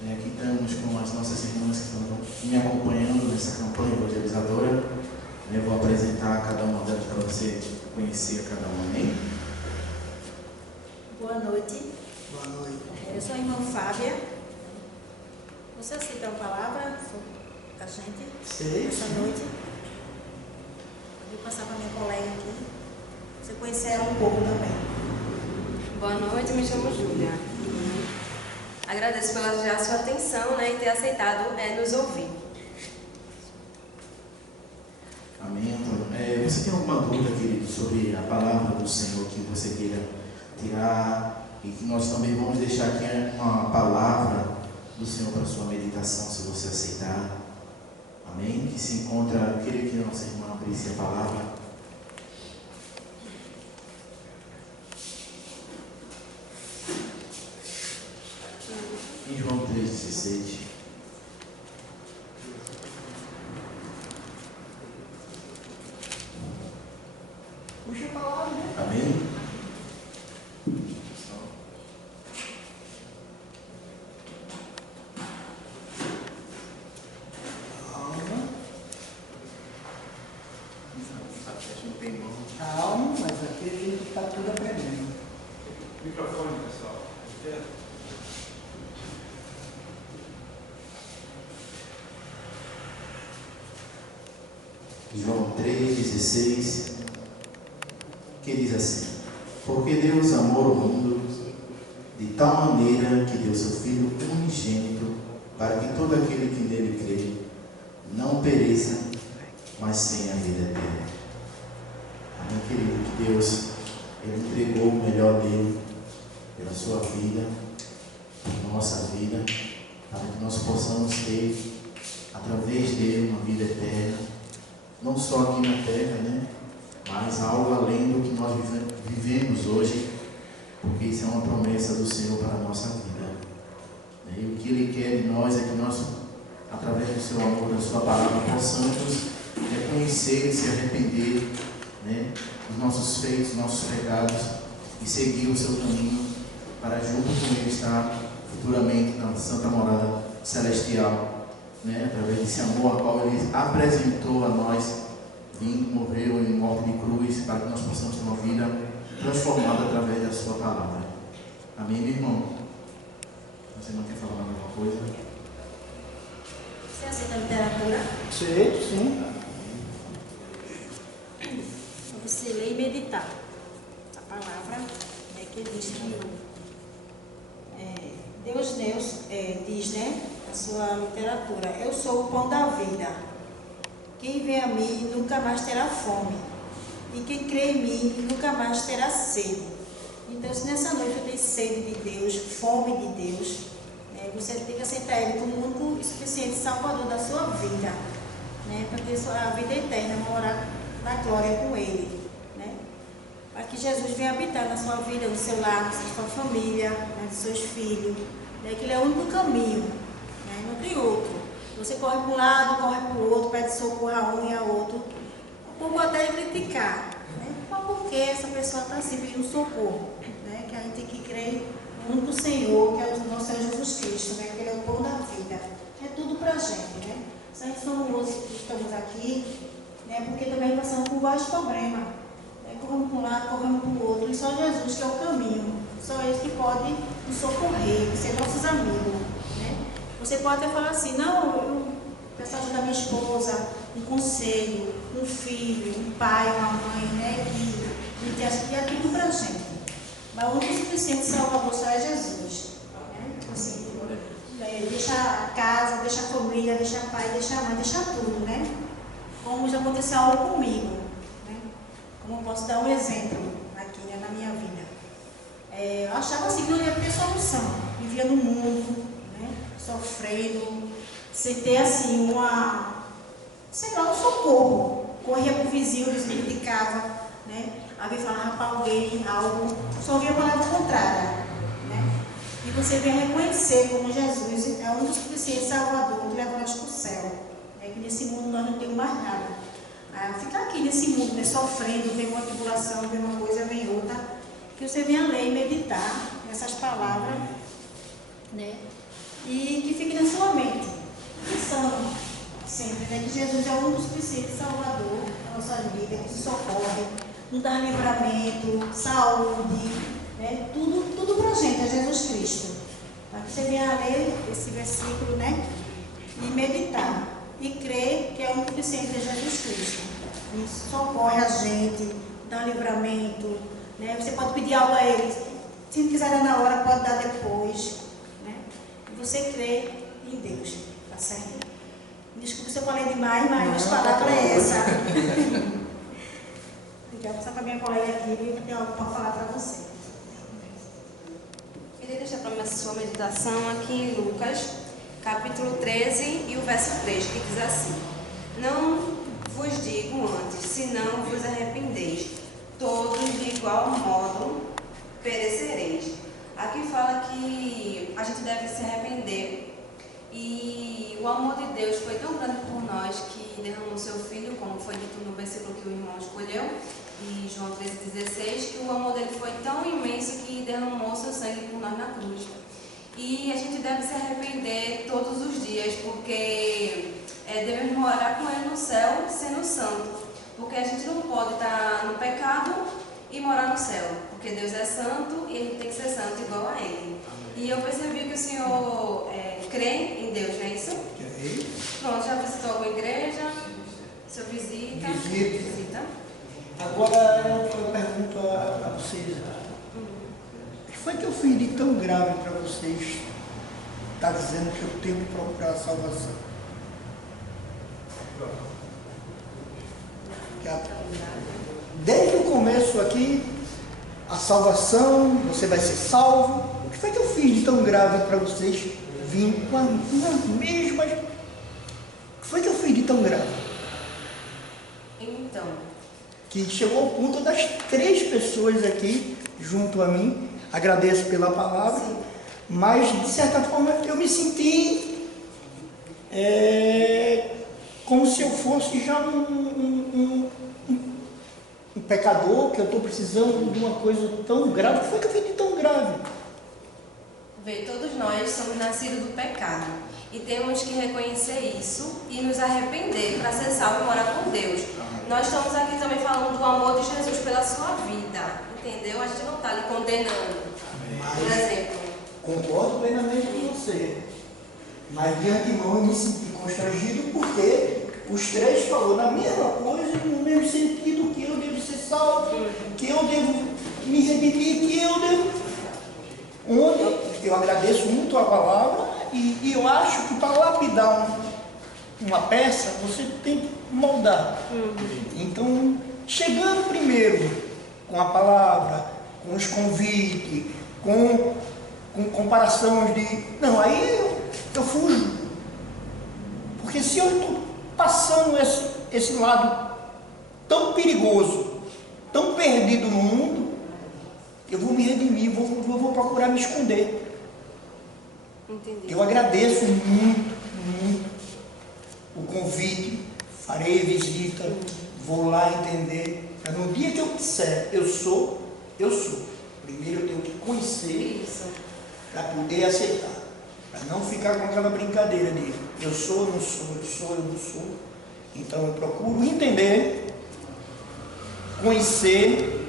Aqui estamos com as nossas irmãs que estão me acompanhando nessa campanha evangelizadora. Eu vou apresentar cada uma delas para você conhecer a cada uma. Amém? Boa noite. Boa noite. Eu sou a irmã Fábia. Você aceita a palavra da gente? Sei. Essa noite. Vou passar para minha colega aqui. Você conhecer ela um pouco também. Boa noite, me chamo Júlia. Agradeço pela já sua atenção, né, e ter aceitado nos ouvir. Amém, Antônio. Você tem alguma dúvida, querido, sobre a palavra do Senhor que você queira tirar e que nós também vamos deixar aqui uma palavra do Senhor para a sua meditação, se você aceitar. Amém? Que se encontra, eu queria que a nossa irmã abrisse a palavra. Em João 3,16. Puxa a palavra, né? Amém? Calma, mas aqui a gente está tudo aprendendo. Microfone, pessoal. João 3,16, que diz assim: porque Deus amou o mundo de tal maneira que deu seu Filho unigênito, para que todo aquele que nele crê não pereça, mas tenha a vida eterna. Amém, querido? Que Deus, Ele entregou o melhor dele pela sua vida, pela nossa vida, para que nós possamos ter, através dele, uma vida eterna. Não só aqui na terra, né? Mas algo além do que nós vivemos hoje, porque isso é uma promessa do Senhor para a nossa vida. E o que Ele quer de nós é que nós, através do seu amor, da sua palavra, possamos reconhecer e se arrepender, né, dos nossos feitos, dos nossos pecados, e seguir o seu caminho para junto com Ele estar futuramente na santa morada celestial. Né, através desse amor a qual Ele apresentou a nós, vindo, morreu em morte de cruz, para que nós possamos ter uma vida transformada através da sua palavra. Amém, meu irmão? Você não quer falar mais alguma coisa? Você aceita a literatura? Sei, sim. Para você ler e meditar. A palavra é que diz que Deus diz, né? A sua literatura: eu sou o pão da vida. Quem vem a mim nunca mais terá fome, e quem crê em mim nunca mais terá sede. Então, se nessa noite você tem sede de Deus, fome de Deus, você tem que aceitar Ele como o único e suficiente Salvador da sua vida, né, para ter a vida eterna, morar na glória com Ele, né, para que Jesus venha habitar na sua vida, no seu lar, na sua família, nos seus filhos, né, que Ele é o único caminho. Não tem outro. Você corre para um lado, corre para o outro, pede socorro a um e a outro. O povo até criticar, né? Mas por que essa pessoa está assim pedindo socorro? Né? Que a gente tem que crer no único Senhor, que é o nosso Senhor Jesus Cristo, né? Que Ele é o pão da vida. É tudo para a gente, né? Se a gente somos outros que estamos aqui, né? Porque também passamos por vários problemas. Né? Corremos para um lado, corremos para o outro. E só Jesus que é o caminho. Só Ele que pode nos socorrer, ser nossos amigos. Você pode até falar assim: não, eu peço ajuda da minha esposa, um conselho, um filho, um pai, uma mãe, né, que é tudo para a gente. Mas o único suficiente salvador só é Jesus. Né? Assim, deixa a casa, deixa a família, deixa a pai, deixa a mãe, deixa tudo, né? Como já aconteceu algo comigo. Né? Como eu posso dar um exemplo aqui, né, na minha vida. Eu achava assim que não ia ter solução. Vivia no mundo, sofrendo, sem ter assim um socorro. Corria para o vizinho, reivindicava, né? Alguém falava para alguém algo, só ouvia a palavra contrária, né? E você vem reconhecer como Jesus é um dos suficientes Salvador que leva nós para o céu, né? Que nesse mundo nós não temos mais nada. Ficar aqui nesse mundo, né, sofrendo, vem uma tribulação, vem uma coisa, vem outra, que você venha ler e meditar nessas palavras, né? E que fique na sua mente, pensando sempre, né, que Jesus é o único suficiente Salvador da nossa vida, que nos socorre, nos dá livramento, saúde, né? Tudo para a gente, é Jesus Cristo. Para que você venha ler esse versículo, né? E meditar. E crer que é o único suficiente é Jesus Cristo. E socorre a gente, dá livramento, né? Você pode pedir algo a Ele. Se não quiser dar na hora, pode dar depois, né? E você crê em Deus, tá certo? Desculpa se eu falei demais, mas a palavra é essa. Vou passar para minha colega aqui e tem algo para falar para você. Queria deixar para sua meditação aqui em Lucas, capítulo 13 e o verso 3, que diz assim: Não vos digo antes, se não vos arrependeis, todos de igual modo perecereis. Aqui fala que a gente deve se arrepender. E o amor de Deus foi tão grande por nós que derramou seu Filho, como foi dito no versículo que o irmão escolheu, em João 13,16, que o amor dele foi tão imenso que derramou seu sangue por nós na cruz. E a gente deve se arrepender todos os dias, porque devemos morar com Ele no céu, sendo santo. Porque a gente não pode estar no pecado e morar no céu, porque Deus é santo e a gente tem que ser santo igual a Ele. E eu percebi que o senhor crê em Deus, não é isso? Pronto, já visitou alguma igreja? O senhor visita? Visita. Agora eu pergunto a vocês. O que foi que eu fiz de tão grave para vocês estar dizendo que eu tenho que procurar a salvação? Desde o começo aqui, a salvação, você vai ser salvo. O que foi que eu fiz de tão grave para vocês virem com as mesmas? O que foi que eu fiz de tão grave? Então, que chegou ao ponto das 3 pessoas aqui junto a mim, agradeço pela palavra, sim, mas de certa forma eu me senti como se eu fosse já um pecador, que eu estou precisando de uma coisa tão grave. O que foi que eu fiz de tão grave? Vê, todos nós somos nascidos do pecado e temos que reconhecer isso e nos arrepender para ser salvo e morar com Deus. Nós estamos aqui também falando do amor de Jesus pela sua vida, entendeu? A gente não está lhe condenando, por exemplo. Concordo plenamente com você, mas de antemão eu me senti constrangido porque os 3 falaram na mesma coisa, no mesmo sentido, que eu devo ser salvo, que eu devo me redimir, que eu devo... Onde eu agradeço muito a palavra e eu acho que para lapidar uma peça, você tem que moldar. Então, chegando primeiro com a palavra, com os convites, com comparações de... Não, aí eu fujo. Porque se eu estou passando esse lado tão perigoso, tão perdido no mundo, eu vou me redimir, vou procurar me esconder. Entendi. Eu agradeço muito, muito o convite, farei visita, vou lá entender. Mas no dia que eu disser eu sou, primeiro eu tenho que conhecer para poder aceitar. Para não ficar com aquela brincadeira de eu sou, eu não sou, eu sou, eu não sou. Então eu procuro entender, conhecer,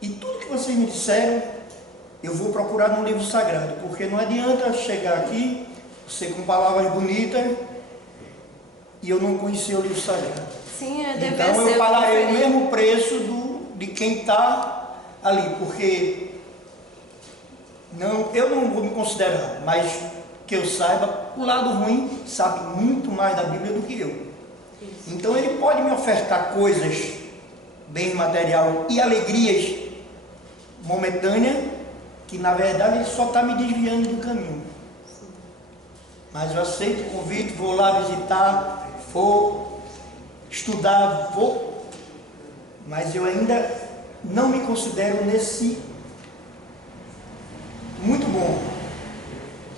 e tudo que vocês me disseram, eu vou procurar no livro sagrado, porque não adianta chegar aqui, você com palavras bonitas, e eu não conhecer o livro sagrado. Sim, então eu pagarei o mesmo preço de quem está ali, porque eu não vou me considerar, mas que eu saiba, o lado ruim sabe muito mais da Bíblia do que eu. Isso. Então ele pode me ofertar coisas, bem material e alegrias momentâneas, que na verdade ele só está me desviando do caminho. Mas eu aceito o convite, vou lá visitar, vou estudar, mas eu ainda não me considero nesse muito bom.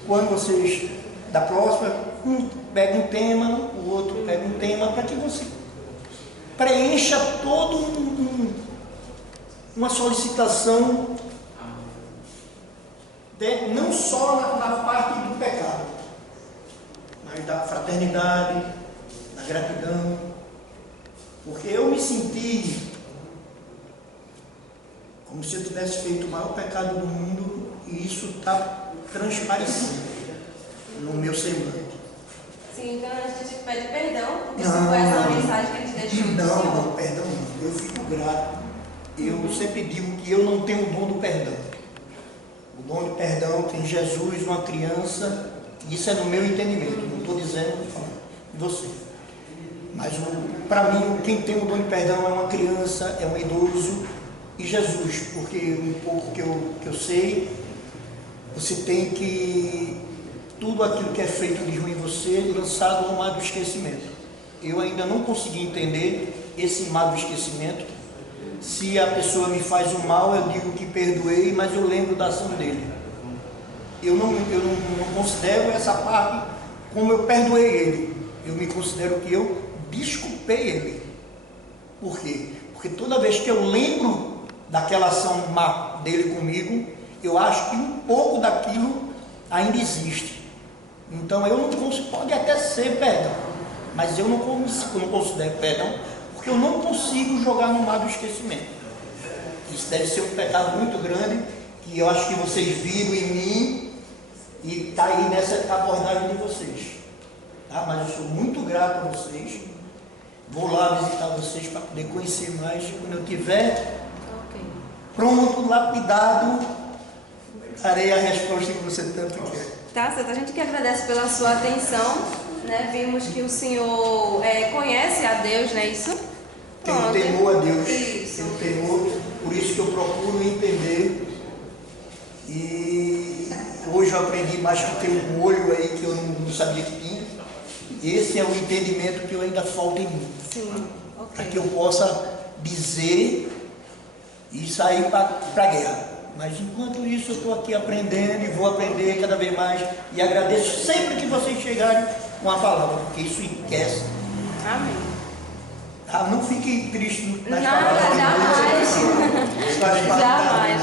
Quando vocês, da próxima, um pega um tema, o outro pega um tema, para que você preencha todo uma solicitação, não só na parte do pecado, mas da fraternidade, da gratidão, porque eu me senti como se eu tivesse feito o maior pecado do mundo, e isso está transparecendo no meu semblante. Sim, então a gente pede perdão, porque isso foi essa mensagem que a gente deixou. Não, perdão não. Eu fico grato. Eu sempre digo que eu não tenho o dom do perdão. O dom do perdão tem Jesus, uma criança, isso é no meu entendimento, não estou dizendo de você. Mas para mim, quem tem o dom de perdão é uma criança, é um idoso e Jesus, porque um pouco que eu sei, você tem que, tudo aquilo que é feito de ruim em você, lançado ao mar do esquecimento. Eu ainda não consegui entender esse mar do esquecimento. Se a pessoa me faz o mal, eu digo que perdoei, mas eu lembro da ação dele. Eu não considero essa parte como eu perdoei ele. Eu me considero que eu desculpei ele. Por quê? Porque toda vez que eu lembro daquela ação má dele comigo, eu acho que um pouco daquilo ainda existe. Então eu não consigo, pode até ser perdão, mas eu não considero perdão, porque eu não consigo jogar no mar do esquecimento. Isso deve ser um pecado muito grande, que eu acho que vocês viram em mim, e está aí nessa abordagem de vocês. Tá? Mas eu sou muito grato a vocês. Vou lá visitar vocês para poder conhecer mais. Quando eu tiver pronto, lapidado, darei a resposta que você tanto quer. Tá certo, a gente que agradece pela sua atenção, né? Vimos que o senhor conhece a Deus, não é isso? Tenho temor a Deus. Isso. Tenho temor, por isso que eu procuro entender. E hoje eu aprendi mais que tem um olho aí que eu não sabia que tinha. Esse é o entendimento que eu ainda falta em mim. Sim, ok. Para que eu possa dizer e sair para a guerra. Mas enquanto isso eu estou aqui aprendendo e vou aprender cada vez mais. E agradeço sempre que vocês chegarem com a palavra, porque isso enriquece. Amém. Ah, não fiquem tristes nas Nada, palavras. Jamais.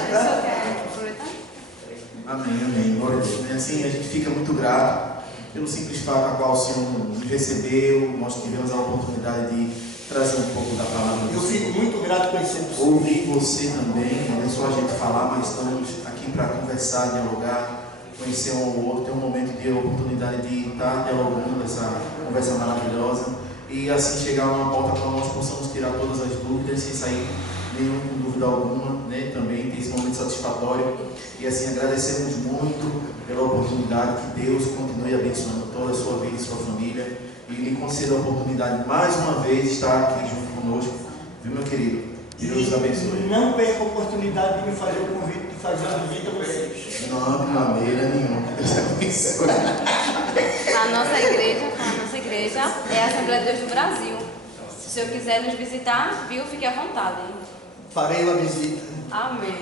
Amém. Glória a Deus. Assim, a gente fica muito grato pelo simples fato a qual o Senhor nos recebeu. Nós tivemos a oportunidade de trazer um pouco da palavra do Eu Senhor. fico muito grato conhecer você. Ouvir você também, não é só a gente falar, mas estamos aqui para conversar, dialogar, conhecer um ao outro, ter um momento de oportunidade de estar dialogando essa conversa maravilhosa e assim chegar a uma pauta para nós possamos tirar todas as dúvidas sem sair nenhum com dúvida alguma, né? Também ter esse momento satisfatório e assim agradecemos muito pela oportunidade, que Deus continue abençoando toda a sua vida e sua família e lhe conceda a oportunidade mais uma vez de estar aqui junto conosco, viu, meu querido? Deus abençoe. Não perca a oportunidade de me fazer o convite de fazer uma visita a vocês. Não, de maneira nenhuma. Deus abençoe. A nossa igreja é a Assembleia de Deus do Brasil. Se o senhor quiser nos visitar, viu, fique à vontade. Farei uma visita. Amém.